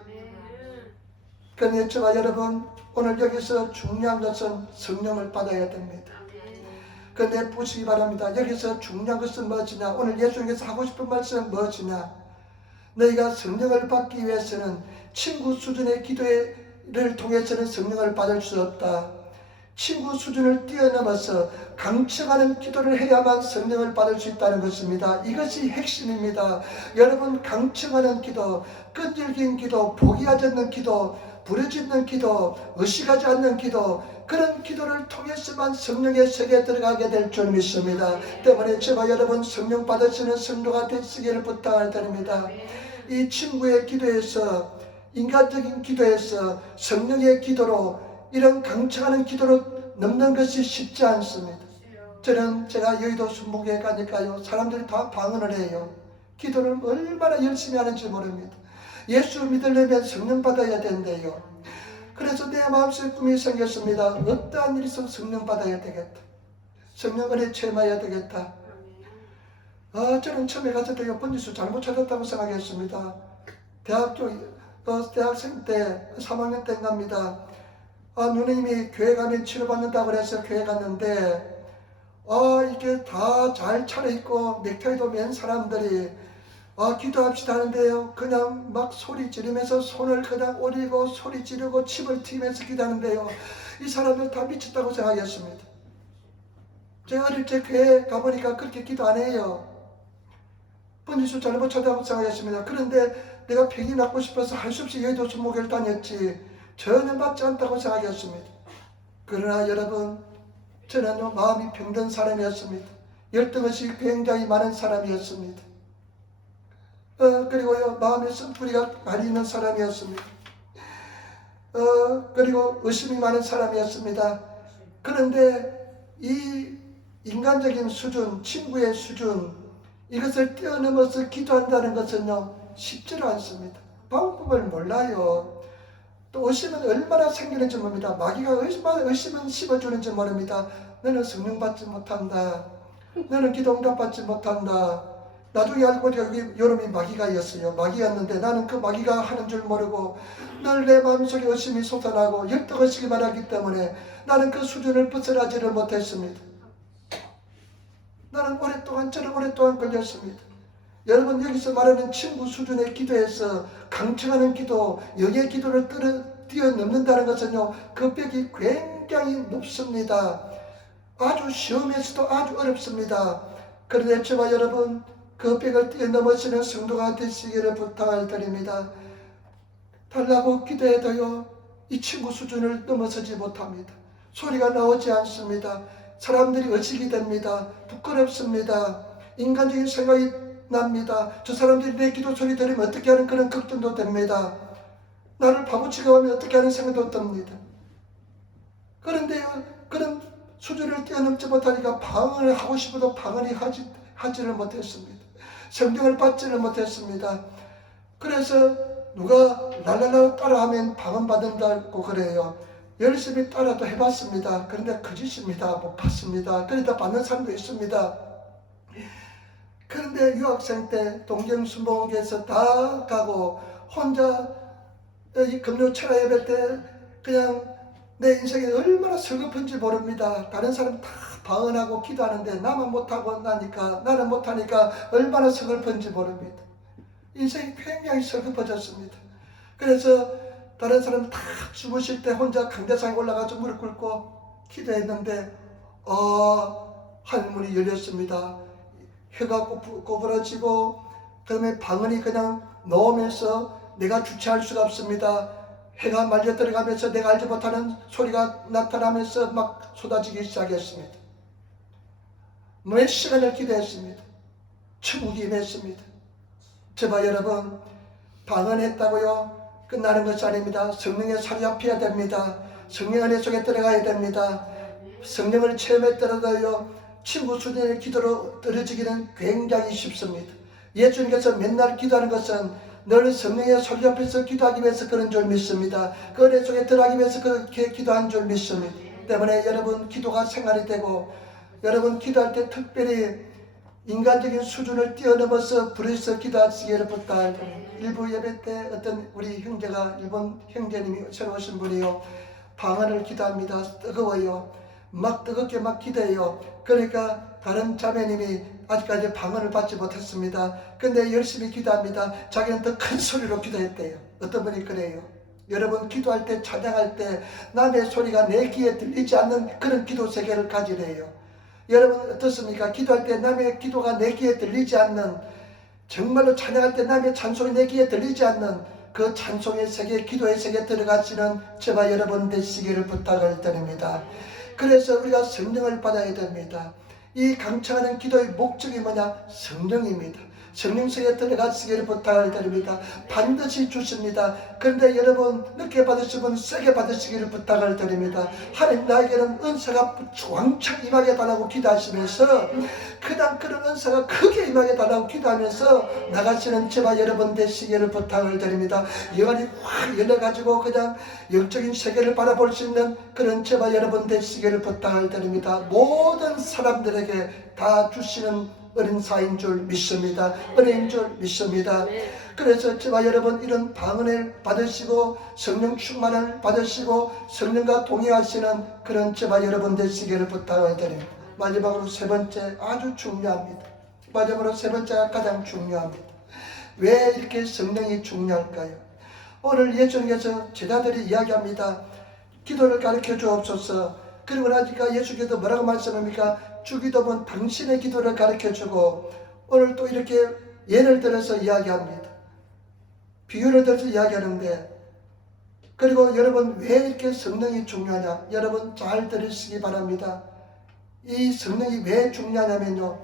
그런데 저와 여러분, 오늘 여기서 중요한 것은 성령을 받아야 됩니다. 그런데 보시기 바랍니다. 여기서 중요한 것은 무엇이냐? 오늘 예수님께서 하고 싶은 말씀은 무엇이냐? 너희가 성령을 받기 위해서는 친구 수준의 기도를 통해서는 성령을 받을 수 없다. 친구 수준을 뛰어넘어서 강청하는 기도를 해야만 성령을 받을 수 있다는 것입니다. 이것이 핵심입니다. 여러분, 강청하는 기도, 끈질긴 기도, 포기하지 않는 기도, 부르짖는 기도, 의식하지 않는 기도, 그런 기도를 통해서만 성령의 세계에 들어가게 될 줄 믿습니다. 때문에 저와 여러분 성령 받으시는 성도가 되시기를 부탁을 드립니다. 이 친구의 기도에서, 인간적인 기도에서 성령의 기도로, 이런 강청하는 기도로 넘는 것이 쉽지 않습니다. 저는 제가 여의도 순복에 가니까요, 사람들이 다 방언을 해요. 기도를 얼마나 열심히 하는지 모릅니다. 예수 믿으려면 성령 받아야 된대요. 그래서 내 마음속에 꿈이 생겼습니다. 어떠한 일이 있어도 성령 받아야 되겠다. 성령 은혜 체험해야 되겠다. 저는 처음에 갔을 때 번지수 잘못 찾았다고 생각했습니다. 대학생 때 3학년 때 갑니다. 누님이 교회 가면 치료받는다고 그래서 교회 갔는데 이게 다 잘 차려입고 넥타이도 맨 사람들이 기도합시다 하는데요, 그냥 막 소리 지르면서 손을 그냥 올리고 소리 지르고 침을 튀면서 기도하는데요, 이 사람들 다 미쳤다고 생각했습니다. 제가 어릴 때 교회 가보니까 그렇게 기도 안 해요. 번지수 잘못 찾아다고 생각했습니다. 그런데 내가 병이 낫고 싶어서 할 수 없이 여의도 순목회를 다녔지 전혀 맞지 않다고 생각했습니다. 그러나 여러분, 저는 마음이 병든 사람이었습니다. 열등의식이 굉장히 많은 사람이었습니다. 그리고요, 마음에 쓴뿌리가 많이 있는 사람이었습니다. 그리고 의심이 많은 사람이었습니다. 그런데 이 인간적인 수준, 친구의 수준, 이것을 뛰어넘어서 기도한다는 것은요, 쉽지가 않습니다. 방법을 몰라요. 또 의심은 얼마나 생기는지 모릅니다. 마귀가 얼마나 의심은 씹어주는지 모릅니다. 너는 성령 받지 못한다. 너는 기도 응답 받지 못한다. 나중에 알고 보니까 여기 요놈이 마귀가였어요. 마귀였는데 나는 그 마귀가 하는 줄 모르고 늘 내 마음속에 의심이 솟아나고 열등의식이 많았기 때문에 나는 그 수준을 벗어나지를 못했습니다. 나는 저는 오랫동안 걸렸습니다. 여러분, 여기서 말하는 친구 수준의 기도에서 강청하는 기도, 영의 기도를 뛰어넘는다는 것은요, 그 벽이 굉장히 높습니다. 아주 시험에서도 아주 어렵습니다. 그런데 저와 여러분, 그 벽을 뛰어넘으시는 성도가 되시기를 부탁을 드립니다. 달라고 기도해도요, 이 친구 수준을 넘어서지 못합니다. 소리가 나오지 않습니다. 사람들이 의식이 됩니다. 부끄럽습니다. 인간적인 생각이 납니다. 저 사람들이 내 기도 소리 들으면 어떻게 하는 그런 걱정도 됩니다. 나를 바보 취급하면 어떻게 하는 생각도 듭니다. 그런데요, 그런 수준을 뛰어넘지 못하니까 방언을 하고 싶어도 방언이 하지를 못했습니다. 성령을 받지를 못했습니다. 그래서 누가 랄랄라 따라하면 방언 받는다고 그래요. 열심히 따라도 해봤습니다. 그런데 거짓입니다. 못 받습니다. 그러다 받는 사람도 있습니다. 그런데 유학생 때 동경순복원교에서 다 가고 혼자 이 금요철야 예배 때 그냥 내 인생이 얼마나 슬픈지 모릅니다. 다른 사람 다 방언하고 기도하는데 나만 못하고 나는 못하니까 얼마나 슬픈지 모릅니다. 인생이 굉장히 슬퍼졌습니다. 그래서 다른 사람 다 주무실 때 혼자 강대상에 올라가서 무릎 꿇고 기도했는데 하늘문이 열렸습니다. 혀가 꼬부러지고 그다음에 방언이 그냥 나오면서 내가 주체할 수가 없습니다. 해가 말려 들어가면서 내가 알지 못하는 소리가 나타나면서 막 쏟아지기 시작했습니다. 몇 시간을 기도했습니다. 천국이 임했습니다. 저봐 여러분, 방언했다고요 끝나는 것이 아닙니다. 성령에 사로잡혀야 됩니다. 성령 안에 속에 들어가야 됩니다. 성령을 체험했더라도요, 친구 수준의 기도로 떨어지기는 굉장히 쉽습니다. 예수님께서 맨날 기도하는 것은 늘 성령의 소리 앞에서 기도하기 위해서 그런 줄 믿습니다. 그 은혜 속에 들어가기 위해서 그렇게 기도한 줄 믿습니다. 때문에 여러분 기도가 생활이 되고, 여러분 기도할 때 특별히 인간적인 수준을 뛰어넘어서 불에서 기도하시기를 부탁합니다. 일부 예배 때 어떤 우리 형제가, 일본 형제님이 새로 오신 분이요, 방언을 기도합니다. 뜨거워요. 막 뜨겁게 막 기도해요. 그러니까 다른 자매님이 아직까지 방언을 받지 못했습니다. 근데 열심히 기도합니다. 자기는 더 큰 소리로 기도했대요. 어떤 분이 그래요. 여러분 기도할 때, 찬양할 때 남의 소리가 내 귀에 들리지 않는 그런 기도 세계를 가지래요. 여러분 어떻습니까? 기도할 때 남의 기도가 내 귀에 들리지 않는, 정말로 찬양할 때 남의 찬송이 내 귀에 들리지 않는 그 찬송의 세계, 기도의 세계에 들어가시는 저와 여러분 되시기를 부탁을 드립니다. 그래서 우리가 성령을 받아야 됩니다. 이 강청하는 기도의 목적이 뭐냐? 성령입니다. 성령 속에 들어가시기를 부탁을 드립니다. 반드시 주십니다. 그런데 여러분 늦게 받으시면 세게 받으시기를 부탁을 드립니다. 하나님 나에게는 은사가 왕창 임하게 달라고 기도하시면서 그냥 그런 은사가 크게 임하게 달라고 기도하면서 나가시는 저와 여러분 되시기를 부탁을 드립니다. 영안이 확 열려가지고 그냥 영적인 세계를 바라볼 수 있는 그런 저와 여러분 되시기를 부탁을 드립니다. 모든 사람들에게 다 주시는 은사인 줄 믿습니다. 은혜인 줄 믿습니다. 그래서 저와 여러분 이런 방언을 받으시고 성령 충만을 받으시고 성령과 동의하시는 그런 저와 여러분 되시기를 부탁을 드립니다. 마지막으로 세 번째, 아주 중요합니다. 마지막으로 세 번째가 가장 중요합니다. 왜 이렇게 성령이 중요할까요? 오늘 예수님께서 제자들이 이야기합니다. 기도를 가르쳐 주옵소서. 그리고 나니까 예수께서 뭐라고 말씀합니까? 주기도문 당신의 기도를 가르쳐주고, 오늘 또 이렇게 예를 들어서 이야기합니다. 비유를 들어서 이야기하는데, 그리고 여러분 왜 이렇게 성령이 중요하냐? 여러분 잘 들으시기 바랍니다. 이 성령이 왜 중요하냐면요,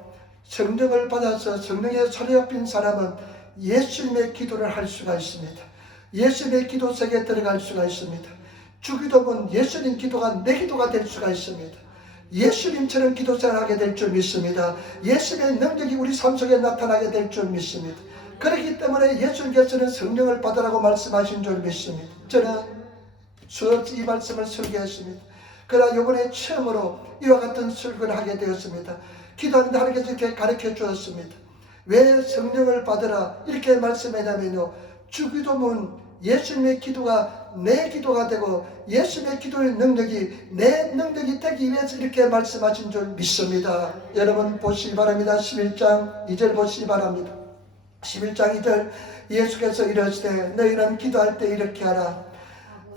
성령을 받아서 성령의 사로잡힌 사람은 예수님의 기도를 할 수가 있습니다. 예수님의 기도 속에 들어갈 수가 있습니다. 주기도면 예수님 기도가 내 기도가 될 수가 있습니다. 예수님처럼 기도 생활하게 될 줄 믿습니다. 예수님의 능력이 우리 삶 속에 나타나게 될 줄 믿습니다. 그렇기 때문에 예수님께서는 성령을 받으라고 말씀하신 줄 믿습니다. 저는 수없이 이 말씀을 설교했습니다. 그러나 이번에 처음으로 이와 같은 설교를 하게 되었습니다. 기도하는데 하나님께서 이렇게 가르쳐 주었습니다. 왜 성령을 받으라 이렇게 말씀했냐면요, 주기도문 예수님의 기도가 내 기도가 되고 예수님의 기도의 능력이 내 능력이 되기 위해서 이렇게 말씀하신 줄 믿습니다. 여러분 보시기 바랍니다. 11장 2절 보시기 바랍니다. 11장 2절 예수께서 이르시되 너희는 기도할 때 이렇게 하라.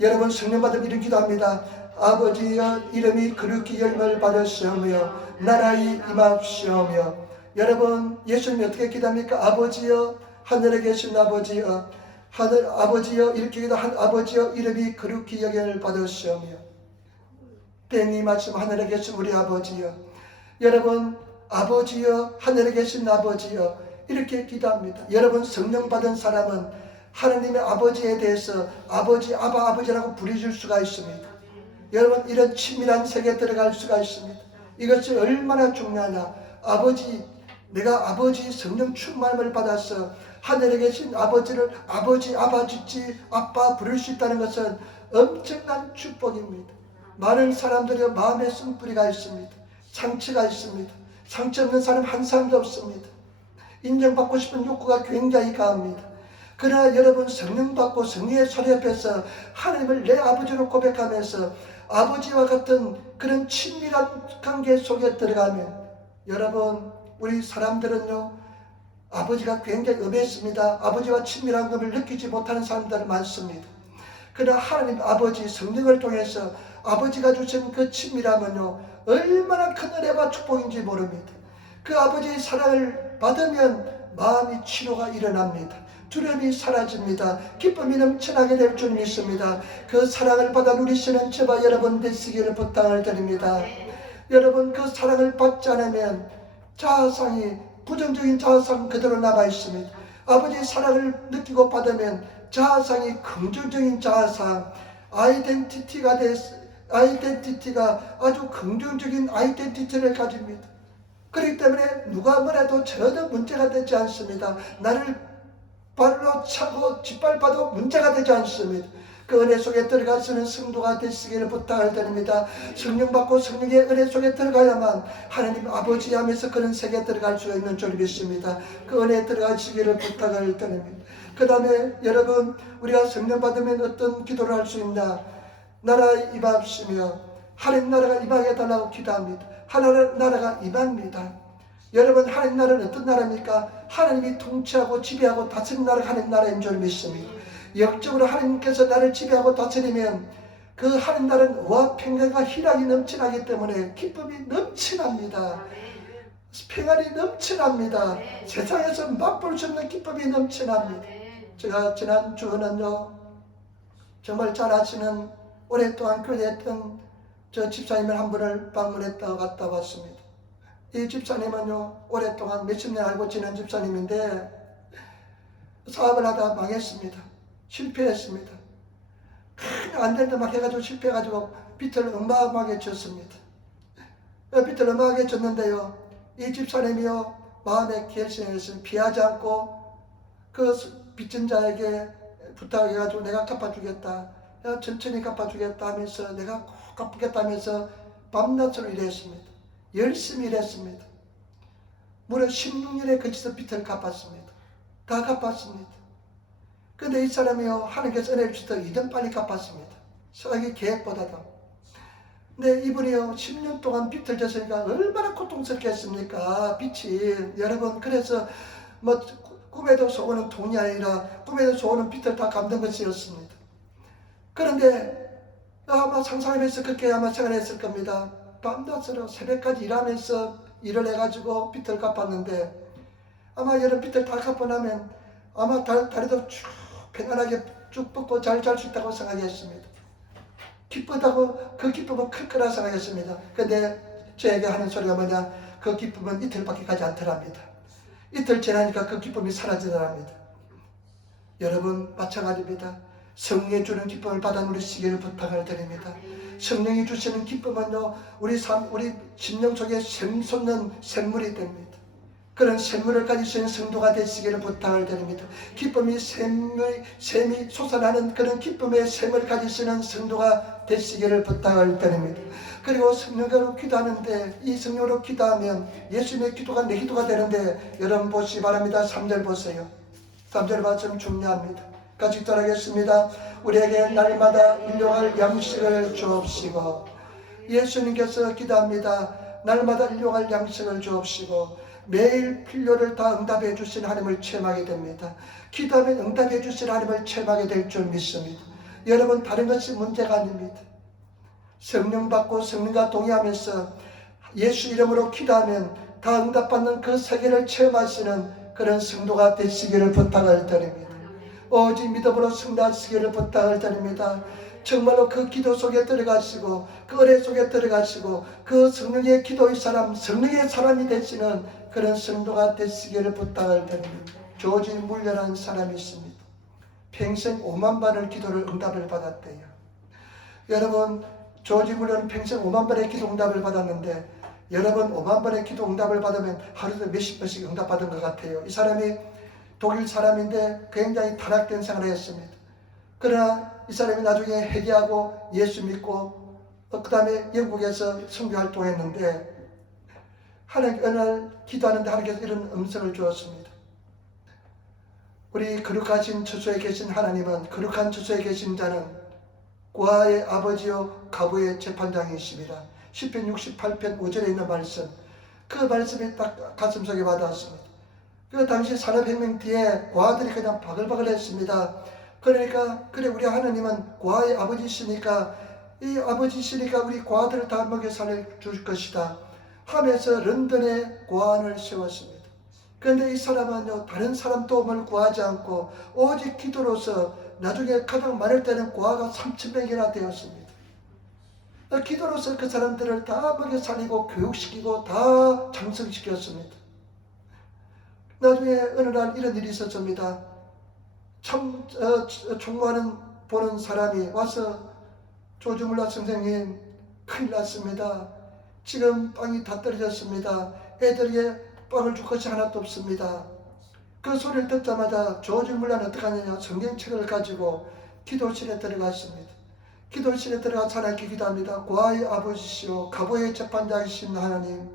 여러분 성령 받으면 이런 기도합니다. 아버지여 이름이 거룩히 열매를 받으시오며 나라의 임하시오며. 여러분 예수님이 어떻게 기도합니까? 아버지여 하늘에 계신 아버지여 하늘 아버지여 이렇게 기도한 아버지여 이름이 거룩히 여김을 받으시오며. 땡이 말씀 하늘에 계신 우리 아버지여. 여러분 아버지여 하늘에 계신 아버지여 이렇게 기도합니다. 여러분 성령 받은 사람은 하나님의 아버지에 대해서 아버지 아바 아버지라고 부르실 수가 있습니다. 여러분 이런 친밀한 세계에 들어갈 수가 있습니다. 이것이 얼마나 중요하냐. 아버지, 내가 아버지 성령 충만을 받아서 하늘에 계신 아버지를 아버지 아바지지 아빠 부를 수 있다는 것은 엄청난 축복입니다. 많은 사람들의 마음에 쓴뿌리가 있습니다. 상처가 있습니다. 상처 없는 사람 한 사람도 없습니다. 인정받고 싶은 욕구가 굉장히 강합니다. 그러나 여러분 성령 받고 성령의 소리 앞에서 하나님을 내 아버지로 고백하면서 아버지와 같은 그런 친밀한 관계 속에 들어가면, 여러분 우리 사람들은요 아버지가 굉장히 엄했습니다. 아버지와 친밀한 것을 느끼지 못하는 사람들이 많습니다. 그러나 하나님 아버지 성령을 통해서 아버지가 주신 그 친밀함은요 얼마나 큰 은혜와 축복인지 모릅니다. 그 아버지의 사랑을 받으면 마음이 치료가 일어납니다. 두려움이 사라집니다. 기쁨이 넘쳐나게 될 줄 믿습니다. 그 사랑을 받아 누리시는 저와 여러분 되시기를 부탁을 드립니다. 여러분 그 사랑을 받지 않으면 자아상이 부정적인 자아상 그대로 남아 있습니다. 아버지의 사랑을 느끼고 받으면 자아상이 긍정적인 자아상, 아이덴티티가 아주 긍정적인 아이덴티티를 가집니다. 그렇기 때문에 누가 뭐라도 전혀 문제가 되지 않습니다. 나를 발로 차고 짓밟아도 문제가 되지 않습니다. 그 은혜 속에 들어가시는 성도가 되시기를 부탁을 드립니다. 성령 받고 성령의 은혜 속에 들어가야만 하나님 아버지 하면서 그런 세계에 들어갈 수 있는 줄 믿습니다. 그 은혜에 들어가시기를 부탁을 드립니다. 그 다음에 여러분 우리가 성령 받으면 어떤 기도를 할 수 있나? 나라에 임하시며 하나님 나라가 임하게 해달라고 기도합니다. 하나님 나라가 임합니다. 여러분 하나님 나라는 어떤 나라입니까? 하나님이 통치하고 지배하고 다스리는 나라가 하나님 나라인 줄 믿습니다. 역적으로 하나님께서 나를 지배하고 다스리면 그 하나님 나라는 와 평강과 희락이 넘쳐나기 때문에 기쁨이 넘쳐납니다. 평안이 넘쳐납니다. 세상에서 맛볼 수 없는 기쁨이 넘쳐납니다. 제가 지난주는요 정말 잘 아시는 오랫동안 교제했던 저 집사님을 한 분을 방문했다 갔다 왔습니다. 이 집사님은요 오랫동안 몇십 년 알고 지낸 집사님인데 사업을 하다가 망했습니다. 실패했습니다. 안 되는데 막 해가지고 실패해가지고 빚을 어마어마하게 졌습니다. 빚을 어마어마하게 졌는데요 이 집사님이요 마음의 결심에서 피하지 않고 그 빚진 자에게 부탁해가지고 내가 갚아주겠다, 내가 천천히 갚아주겠다 하면서 내가 꼭 갚겠다 하면서 밤낮으로 일했습니다. 열심히 일했습니다. 무려 16년에 거쳐서 빚을 갚았습니다. 다 갚았습니다. 근데 이 사람이요 하나님께서 은혜를 주셔서 2년 빨리 갚았습니다. 자기 계획보다도. 근데 이분이요 10년 동안 빚을 졌으니까 얼마나 고통스럽겠습니까? 빚이. 여러분 그래서 뭐 꿈에도 소원은 돈이 아니라 꿈에도 소원은 빚을 다 갚는 것이었습니다. 그런데 아마 상상하면서 그렇게 아마 생각했을 겁니다. 밤낮으로 새벽까지 일하면서 일을 해가지고 빚을 갚았는데 아마 여러분 빚을 다 갚고 나면 아마 다리도 쭉 편안하게 쭉 뻗고 잘 잘 수 있다고 생각했습니다. 기쁘다고 그 기쁨은 클 거라 생각했습니다. 근데 저에게 하는 소리가 뭐냐? 그 기쁨은 이틀밖에 가지 않더랍니다. 이틀 지나니까 그 기쁨이 사라지더랍니다. 여러분 마찬가지입니다. 성령이 주는 기쁨을 받아 누리시기를 부탁을 드립니다. 성령이 주시는 기쁨은요, 우리 심령 속에 샘솟는 샘물이 됩니다. 그런 샘물을 가지시는 성도가 되시기를 부탁을 드립니다. 기쁨이 샘이 솟아나는 그런 기쁨의 샘을 가지시는 성도가 되시기를 부탁을 드립니다. 그리고 성령으로 기도하는데, 이 성령으로 기도하면 예수님의 기도가 내 기도가 되는데, 여러분 보시기 바랍니다. 3절 보세요. 3절 말씀 중요합니다. 같이 기도하겠습니다. 우리에게 날마다 일용할 양식을 주옵시고, 예수님께서 기도합니다. 날마다 일용할 양식을 주옵시고, 매일 필요를 다 응답해 주신 하나님을 체험하게 됩니다. 기도하면 응답해 주신 하나님을 체험하게 될 줄 믿습니다. 여러분, 다른 것이 문제가 아닙니다. 성령 받고 성령과 동의하면서 예수 이름으로 기도하면 다 응답받는 그 세계를 체험하시는 그런 성도가 되시기를 부탁을 드립니다. 오직 믿음으로 승리하시기를 부탁을 드립니다. 정말로 그 기도 속에 들어가시고 그 은혜 속에 들어가시고 그 성령의 기도의 사람, 성령의 사람이 되시는 그런 성도가 되시기를 부탁을 드립니다. 조지 물려라는 사람이 있습니다. 평생 5만 번을 기도를 응답을 받았대요. 여러분, 조지 물려는 평생 5만 번의 기도 응답을 받았는데, 여러분 5만 번의 기도 응답을 받으면 하루에 몇십 번씩 응답받은 것 같아요. 이 사람이 독일 사람인데 굉장히 타락된 생활을 했습니다. 그러나 이 사람이 나중에 회개하고 예수 믿고 그 다음에 영국에서 선교 활동했는데, 하나님 어느 날 기도하는데 하나님께서 이런 음성을 주었습니다. 우리 거룩하신 처소에 계신 하나님은, 거룩한 처소에 계신 자는 고아의 아버지요 가부의 재판장이십니다. 시편 68편 5절에 있는 말씀, 그 말씀이 딱 가슴속에 와닿았습니다. 그 당시 산업혁명 뒤에 고아들이 그냥 바글바글 했습니다. 그러니까 그래, 우리 하나님은 고아의 아버지시니까, 이 아버지시니까 우리 고아들을 다 먹여 살려줄 것이다 하면서 런던에 고아원을 세웠습니다. 그런데 이 사람은요, 다른 사람 도움을 구하지 않고 오직 기도로서 나중에 가장 많을 때는 고아가 3,000명이나 되었습니다. 기도로서 그 사람들을 다 먹여 살리고 교육시키고 다 장성시켰습니다. 나중에 어느 날 이런 일이 있었습니다. 참 총무하는 보는 사람이 와서, 조지 물러 선생님, 큰일 났습니다. 지금 빵이 다 떨어졌습니다. 애들에게 빵을 줄 것이 하나도 없습니다. 그 소리를 듣자마자 조지 물러는 어떻게 하느냐, 성경책을 가지고 기도실에 들어갔습니다. 기도실에 들어가서 하나님께 기도합니다. 고아의 아버지시오 가부의 재판장이신 하나님,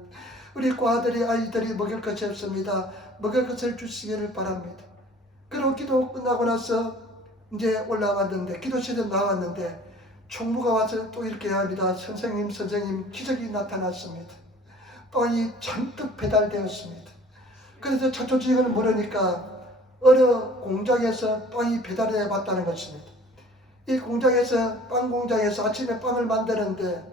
우리 고아들이 아이들이 먹을 것이 없습니다. 먹을 것을 주시기를 바랍니다. 그리고 기도 끝나고 나서 이제 올라왔는데, 기도실에 나왔는데 총무가 와서 또 이렇게 합니다. 선생님 기적이 나타났습니다. 빵이 잔뜩 배달되었습니다. 그래서 차초지휘관을 물으니까 어느 공장에서 빵이 배달해 왔다는 것입니다. 이 공장에서, 빵 공장에서 아침에 빵을 만드는데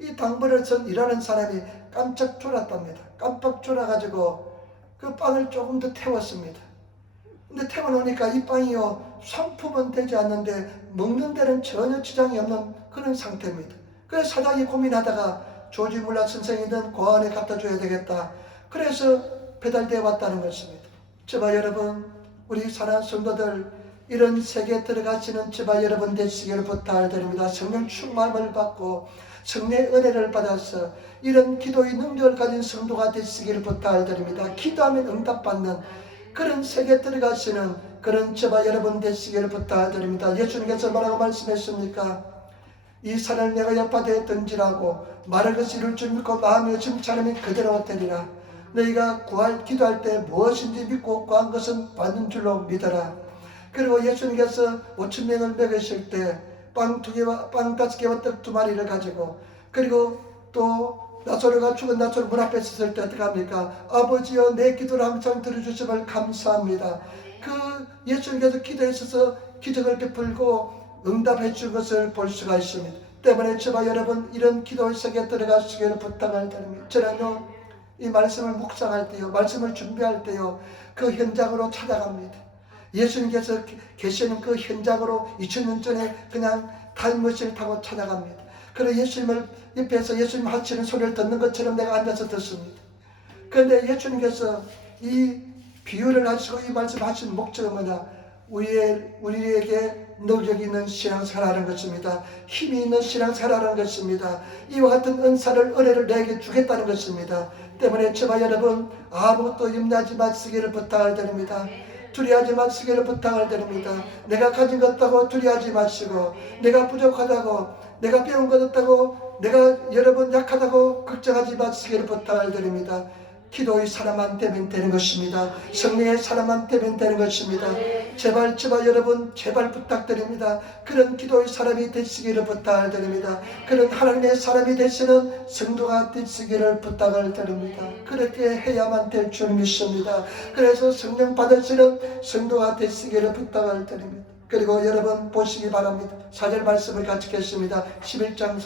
이 당번에서 일하는 사람이 깜짝 졸았답니다. 깜빡 졸아가지고 그 빵을 조금 더 태웠습니다. 근데 태워놓으니까 이 빵이요, 상품은 되지 않는데 먹는 데는 전혀 지장이 없는 그런 상태입니다. 그래서 사장이 고민하다가 조지 물러 선생님은 고아원에 갖다 줘야 되겠다. 그래서 배달되어 왔다는 것입니다. 저와 여러분, 우리 사랑하는 성도들, 이런 세계에 들어가시는 저와 여러분 되시기를 부탁을 드립니다. 성령 충만을 받고 성령의 은혜를 받아서 이런 기도의 능력을 가진 성도가 되시기를 부탁을 드립니다. 기도하면 응답받는 그런 세계에 들어가시는 그런 저와 여러분 되시기를 부탁을 드립니다. 예수님께서 뭐라고 말씀했습니까? 이 산을 내가 여파되어 던지라고, 말할 것이 이룰 줄 믿고 마음이 의심치 않으면 그대로 되리라. 너희가 기도할 때 무엇인지 믿고 구한 것은 받는 줄로 믿어라. 그리고 예수님께서 5,000명을 먹이실 때 빵 2개와 빵 5개와 떡 2마리를 가지고, 그리고 또 나사로가 죽은 나사로 문 앞에 섰을 때 어떻게 합니까? 아버지여, 내 기도를 항상 들어주심을 감사합니다. 그 예수님께서 기도에 있어서 기적을 베풀고 응답해 준 것을 볼 수가 있습니다. 때문에 저와 여러분, 이런 기도의 세계에 들어가시기를 부탁을 드립니다. 저는요, 이 말씀을 묵상할 때요, 말씀을 준비할 때요, 그 현장으로 찾아갑니다. 예수님께서 계시는 그 현장으로 2000년 전에 그냥 타임머신을 타고 찾아갑니다. 그래서 예수님을 옆에서 예수님 하시는 소리를 듣는 것처럼 내가 앉아서 듣습니다. 그런데 예수님께서 이 비유를 하시고 이 말씀하신 목적은 뭐냐? 우리에게 능력 있는 신앙생활하는 것입니다. 힘이 있는 신앙생활하는 것입니다. 이와 같은 은혜를 내게 주겠다는 것입니다. 때문에 저와 여러분 아무것도 염려하지 마시기를 부탁을 드립니다. 두려워하지 마시기를 부탁을 드립니다. 내가 가진 것 없다고 두려워하지 마시고, 내가 부족하다고, 내가 배운 것 없다고, 내가 여러분 약하다고 걱정하지 마시기를 부탁을 드립니다. 기도의 사람만 되면 되는 것입니다. 성령의 사람만 되면 되는 것입니다. 제발 저와 여러분 제발 부탁드립니다. 그런 기도의 사람이 되시기를 부탁을 드립니다. 그런 하나님의 사람이 되시는 성도가 되시기를 부탁을 드립니다. 그렇게 해야만 될 줄 믿습니다. 그래서 성령 받으시는 성도가 되시기를 부탁을 드립니다. 그리고 여러분 보시기 바랍니다. 4절 말씀을 같이 읽겠습니다. 11장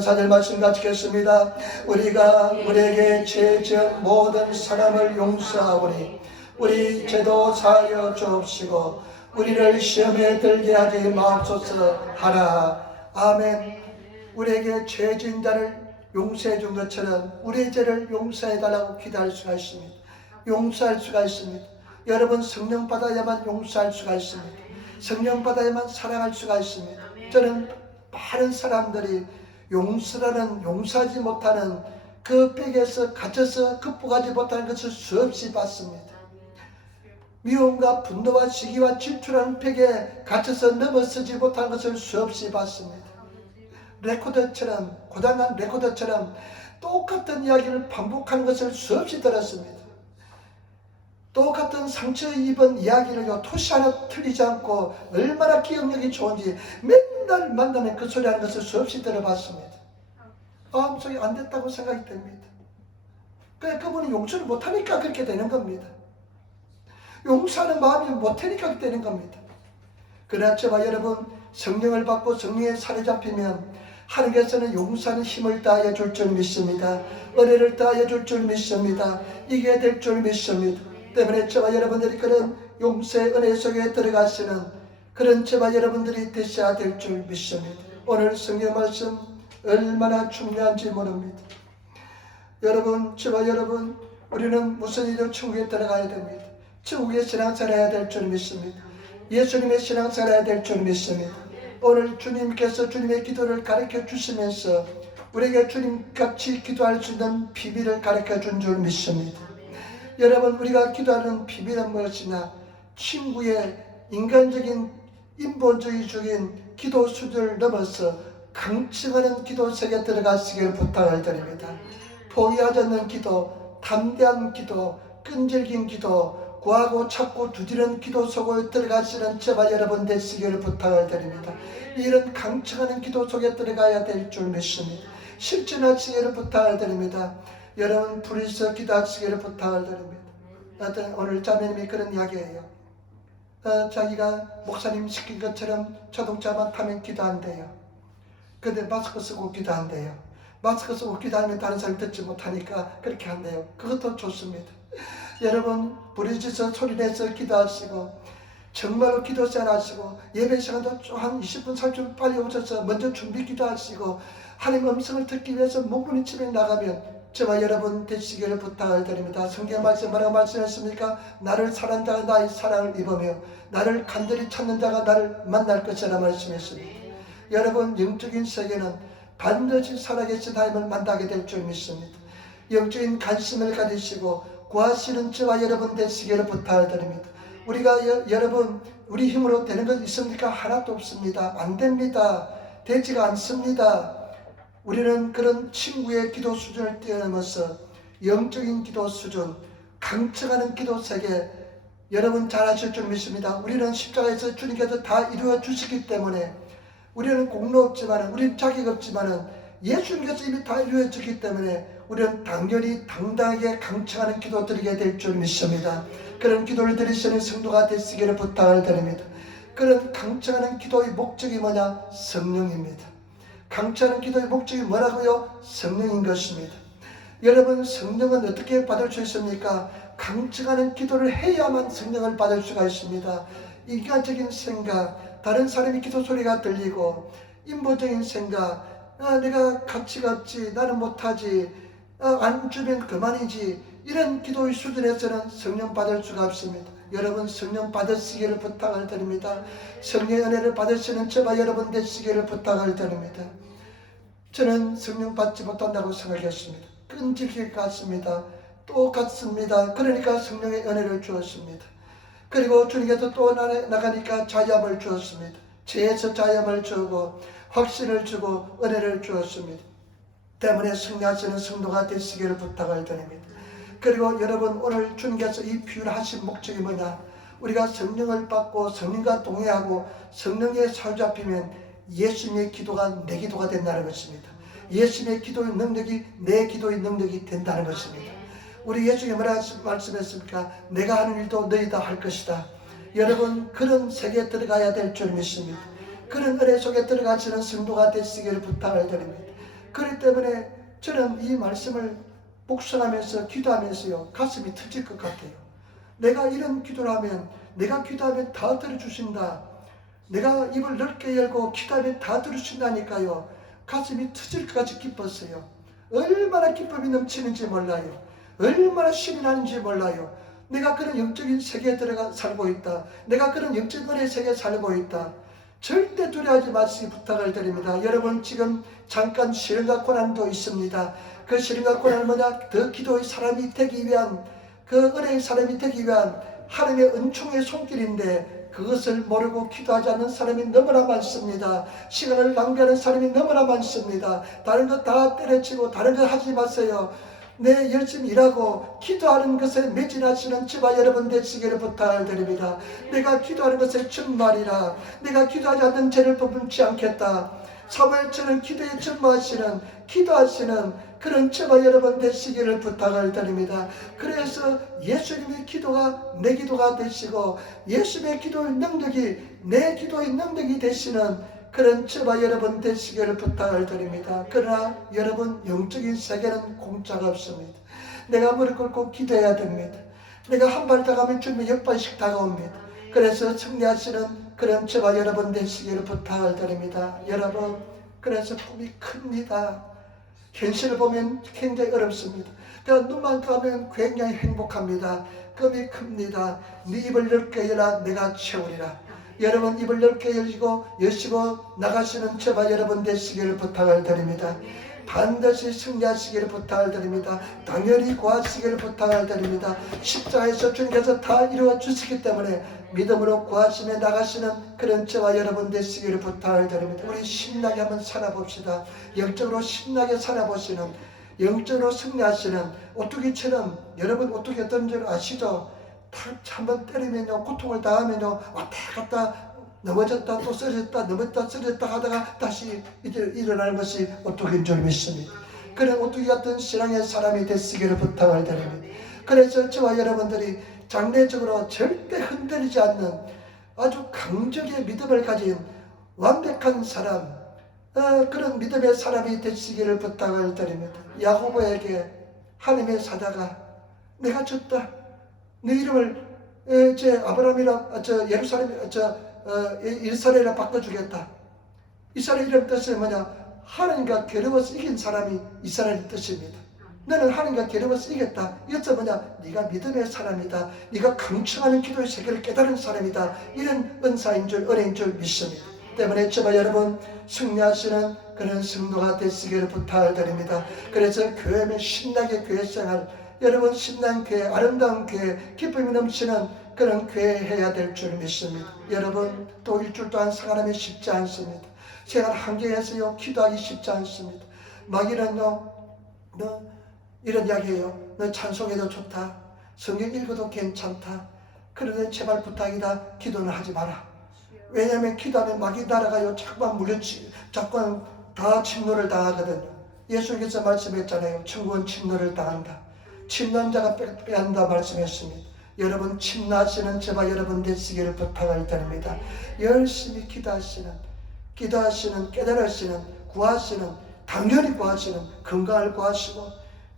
4절 말씀 같이 읽겠습니다. 우리가 우리에게 죄 지은 모든 사람을 용서하오니 우리 죄도 사하여 주옵시고 우리를 시험에 들게 하지 마옵소서 하라. 아멘. 우리에게 죄 지은 자를 용서해 준 것처럼 우리의 죄를 용서해 달라고 기도할 수가 있습니다. 용서할 수가 있습니다. 여러분 성령 받아야만 용서할 수가 있습니다. 성령 받아야만 사랑할 수가 있습니다. 저는 많은 사람들이 용서하지 못하는 그 벽에서 갇혀서 극복하지 못하는 것을 수없이 봤습니다. 미움과 분노와 시기와 질투라는 벽에 갇혀서 넘어서지 못하는 것을 수없이 봤습니다. 고장난 레코더처럼 똑같은 이야기를 반복하는 것을 수없이 들었습니다. 똑같은 상처 입은 이야기를 토시 하나 틀리지 않고 얼마나 기억력이 좋은지 맨날 만나면 그 소리 하는 것을 수없이 들어봤습니다. 마음속에 안 됐다고 생각이 됩니다. 그분이 용서를 못하니까 그렇게 되는 겁니다. 용서하는 마음이 못하니까 그렇게 되는 겁니다. 그러나 저와 여러분 성령을 받고 성령에 사로잡히면 하나님께서는 용서하는 힘을 다하여 줄 줄 믿습니다. 은혜를 다하여 줄 줄 믿습니다. 이게 될 줄 믿습니다. 때문에 저와 여러분들이 그런 용서의 은혜 속에 들어가시는 그런 저와 여러분들이 되셔야 될 줄 믿습니다. 오늘 성경 말씀 얼마나 중요한지 모릅니다. 여러분, 저와 여러분, 우리는 무슨 일로 천국에 들어가야 됩니다. 천국의 신앙생활 해야 될 줄 믿습니다. 예수님의 신앙생활 해야 될 줄 믿습니다. 오늘 주님께서 주님의 기도를 가르쳐 주시면서 우리에게 주님같이 기도할 수 있는 비밀을 가르쳐 준 줄 믿습니다. 여러분, 우리가 기도하는 비밀은 무엇이냐? 친구의 인간적인 인본주의적인 기도 수준을 넘어서 강증하는 기도 속에 들어가시길 부탁을 드립니다. 포기하지 않는 기도, 담대한 기도, 끈질긴 기도, 구하고 찾고 두드리는 기도 속에 들어가시는 저와 여러분 되시기를 부탁을 드립니다. 이런 강증하는 기도 속에 들어가야 될 줄 믿습니다. 실천하시기를 부탁을 드립니다. 여러분 불의서 기도하시기를 부탁을 드립니다. 오늘 자매님이 그런 이야기예요. 자기가 목사님 시킨 것처럼 자동차만 타면 기도한대요. 근데 마스크 쓰고 기도한대요. 마스크 쓰고 기도하면 다른 사람이 듣지 못하니까 그렇게 한대요. 그것도 좋습니다. 여러분 부르짖어 소리내서 기도하시고 정말로 기도 시작하시고 예배 시간도 한 20분 30분 빨리 오셔서 먼저 준비 기도하시고 하나님 음성을 듣기 위해서 문부니집에 나가면 저와 여러분 되시기를 부탁을 드립니다. 성경 말씀 뭐라고 말씀하십니까? 나를 사랑하는 자가 나의 사랑을 입으며 나를 간절히 찾는 자가 나를 만날 것이라 말씀했습니다. 여러분 영적인 세계는 반드시 살아계신 하나님을 만나게 될 줄 믿습니다. 영적인 관심을 가지시고 구하시는 저와 여러분 되시기를 부탁을 드립니다. 우리가 여러분 우리 힘으로 되는 것 있습니까? 하나도 없습니다. 안 됩니다. 되지가 않습니다. 우리는 그런 친구의 기도 수준을 뛰어넘어서 영적인 기도 수준, 강청하는 기도 세계 여러분 잘 아실 줄 믿습니다. 우리는 십자가에서 주님께서 다 이루어 주시기 때문에 우리는 공로 없지만 우리는 자격 없지만 예수님께서 이미 다 이루어 주기 때문에 우리는 당연히 당당하게 강청하는 기도 드리게 될 줄 믿습니다. 그런 기도를 드리시는 성도가 되시기를 부탁을 드립니다. 그런 강청하는 기도의 목적이 뭐냐? 성령입니다. 강청하는 기도의 목적이 뭐라고요? 성령인 것입니다. 여러분, 성령은 어떻게 받을 수 있습니까? 강증하는 기도를 해야만 성령을 받을 수가 있습니다. 인간적인 생각, 다른 사람의 기도 소리가 들리고, 인본적인 생각, 내가 가치가 없지, 나는 못하지, 안 주면 그만이지, 이런 기도의 수준에서는 성령 받을 수가 없습니다. 여러분, 성령 받으시기를 부탁을 드립니다. 성령의 은혜를 받으시는 저와 여러분 되시기를 부탁을 드립니다. 저는 성령 받지 못한다고 생각했습니다. 끈질기게 갔습니다. 또 갔습니다. 그러니까 성령의 은혜를 주었습니다. 그리고 주님께서 또 나가니까 자유함을 주었습니다. 죄에서 자유함을 주고 확신을 주고 은혜를 주었습니다. 때문에 승리하시는 성도가 되시기를 부탁을 드립니다. 그리고 여러분, 오늘 주님께서 이 비유를 하신 목적이 뭐냐? 우리가 성령을 받고 성령과 동의하고 성령에 사로잡히면 예수님의 기도가 내 기도가 된다는 것입니다. 예수님의 기도의 능력이 내 기도의 능력이 된다는 것입니다. 우리 예수님이 뭐라 말씀했습니까? 내가 하는 일도 너희다 할 것이다. 여러분, 그런 세계에 들어가야 될 줄 믿습니다. 그런 은혜 속에 들어가시는 성도가 되시기를 부탁을 드립니다. 그렇기 때문에 저는 이 말씀을 묵상하면서 기도하면서요, 가슴이 터질 것 같아요. 내가 이런 기도를 하면, 내가 기도하면 다 들어주신다. 내가 입을 넓게 열고 기도하면 다 들어주신다니까요. 가슴이 터질 것 같이 기뻤어요. 얼마나 기쁨이 넘치는지 몰라요. 얼마나 신이 나는지 몰라요. 내가 그런 영적인 세계에 들어가 살고 있다. 내가 그런 영적 은혜 세계에 살고 있다. 절대 두려워하지 마시기 부탁을 드립니다. 여러분, 지금 잠깐 시련과 고난도 있습니다. 그 시련과 고난은 뭐냐? 더 기도의 사람이 되기 위한, 그 은혜의 사람이 되기 위한 하나님의 은총의 손길인데, 그것을 모르고 기도하지 않는 사람이 너무나 많습니다. 시간을 낭비하는 사람이 너무나 많습니다. 다른 거 다 때려치고 다른 거 하지 마세요. 내 열심히 일하고 기도하는 것에 매진하시는 저와 여러분 되시기를 부탁을 드립니다. 내가 기도하는 것에 전말이라. 내가 기도하지 않는 죄를 범치 않겠다. 사무엘처럼 기도에 전무하시는, 기도하시는 그런 저와 여러분 되시기를 부탁을 드립니다. 그래서 예수님의 기도가 내 기도가 되시고 예수님의 기도의 능력이 내 기도의 능력이 되시는 그런 저와 여러분 되시기를 부탁을 드립니다. 그러나 여러분, 영적인 세계는 공짜가 없습니다. 내가 무릎 꿇고 기도해야 됩니다. 내가 한 발 다가오면 주님이 10발씩 다가옵니다. 그래서 승리하시는 그런 저와 여러분 되시기를 부탁을 드립니다. 여러분, 그래서 꿈이 큽니다. 현실을 보면 굉장히 어렵습니다. 그러나 눈만 감으면 굉장히 행복합니다. 꿈이 큽니다. 네 입을 넓게 열라 내가 채우리라. 여러분, 입을 넓게 여시고 나가시는 저와 여러분 되시기를 부탁을 드립니다. 반드시 승리하시기를 부탁을 드립니다. 당연히 구하시기를 부탁을 드립니다. 십자가에서 주님께서 다 이루어 주시기 때문에 믿음으로 구하시며 나가시는 그런 저와 여러분 되시기를 부탁을 드립니다. 우리 신나게 한번 살아봅시다. 영적으로 신나게 살아보시는, 영적으로 승리하시는 오뚜기처럼, 여러분 오뚜기 어떤 줄 아시죠? 한번 때리면요, 고통을 당하면요, 왔다 갔다 넘어졌다 또 쓰러졌다 넘어졌다 쓰러졌다 하다가 다시 일어나는 것이 오뚜기인 줄 믿습니다. 그런 오뚜기 같은 신앙의 사람이 되시기를 부탁을 드립니다. 그래서 저와 여러분들이 장래적으로 절대 흔들리지 않는 아주 강적의 믿음을 가진 완벽한 사람, 그런 믿음의 사람이 되시기를 부탁을 드립니다. 야고보에게 하나님의 사자가 내가 졌다, 네 이름을 아브라함이라 이스라엘이라 바꿔주겠다. 이스라엘 이름 뜻은 뭐냐? 하나님과 겨루어서 이긴 사람이 이스라엘 뜻입니다. 너는 하나님과 겨루어서 이겼다. 이것은 뭐냐? 네가 믿음의 사람이다. 네가 강청하는 기도의 세계를 깨달은 사람이다. 이런 은사인 줄, 은혜인 줄 믿습니다. 때문에 저와 여러분 승리하시는 그런 성도가 되시기를 부탁을 드립니다. 그래서 교회는 신나게 교회 생활, 여러분 신난 교회, 아름다운 교회, 기쁨이 넘치는 그런 교회 해야 될 줄 믿습니다. 여러분, 또 일주일 동안 생활하면 쉽지 않습니다. 생활 환경에서요, 기도하기 쉽지 않습니다. 마귀는요, 너 이런 이야기해요. 너 찬송해도 좋다, 성경 읽어도 괜찮다, 그런데 제발 부탁이다, 기도는 하지 마라. 왜냐하면 기도하면 마귀 나라가요, 자꾸만 다 침노를 당하거든요. 예수님께서 말씀했잖아요. 천국은 침노를 당한다. 침노한 자가 빼앗는다 말씀했습니다. 여러분, 침노하시는 저와 여러분 되시기를 부탁을 드립니다. 열심히 기도하시는, 깨달으시는, 구하시는, 당연히 구하시는, 건강을 구하시고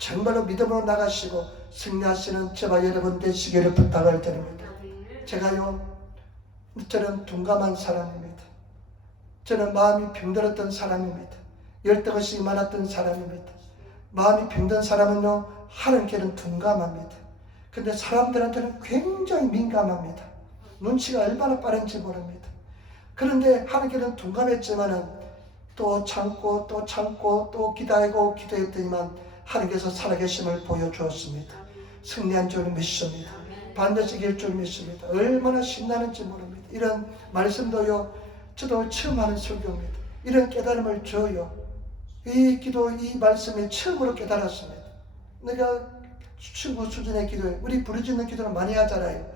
정말로 믿음으로 나가시고 승리하시는 저와 여러분 되시기를 부탁을 드립니다. 저는 둔감한 사람입니다. 저는 마음이 병들었던 사람입니다. 열등의식이 많았던 사람입니다. 마음이 병든 사람은요, 하나님께는 둔감합니다. 근데 사람들한테는 굉장히 민감합니다. 눈치가 얼마나 빠른지 모릅니다. 그런데 하나님께는 둔감했지만은 또 참고 또 기다리고 기도했더니만 하나님께서 살아계심을 보여주었습니다. 승리한 줄 믿습니다. 반드시 이길 줄 믿습니다. 얼마나 신나는지 모릅니다. 이런 말씀도요, 저도 처음 하는 설교입니다. 이런 깨달음을 줘요. 이 기도, 이 말씀이 처음으로 깨달았습니다. 내가 친구 수준의 기도에, 우리 부르짖는 기도를 많이 하잖아요.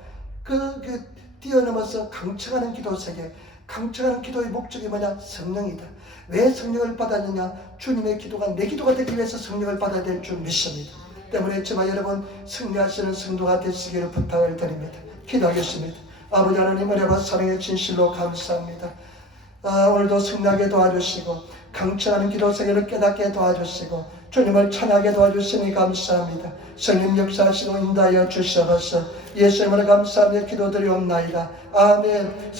뛰어넘어서 강청하는 기도 세계, 강청하는 기도의 목적이 뭐냐? 성령이다. 왜 성령을 받았느냐? 주님의 기도가 내 기도가 되기 위해서 성령을 받아야 될 줄 믿습니다. 때문에 저와 여러분 승리하시는 성도가 되시기를 부탁을 드립니다. 기도하겠습니다. 아버지 하나님 은혜와 사랑의 진실로 감사합니다. 오늘도 승리하게 도와주시고 강청하는 기도 세계를 깨닫게 도와주시고 주님을 찬양하게 도와주시니 감사합니다. 성령 역사하시고 인도하여 주시옵소서. 예수 이름으로 감사하며 기도드리옵나이다. 아멘.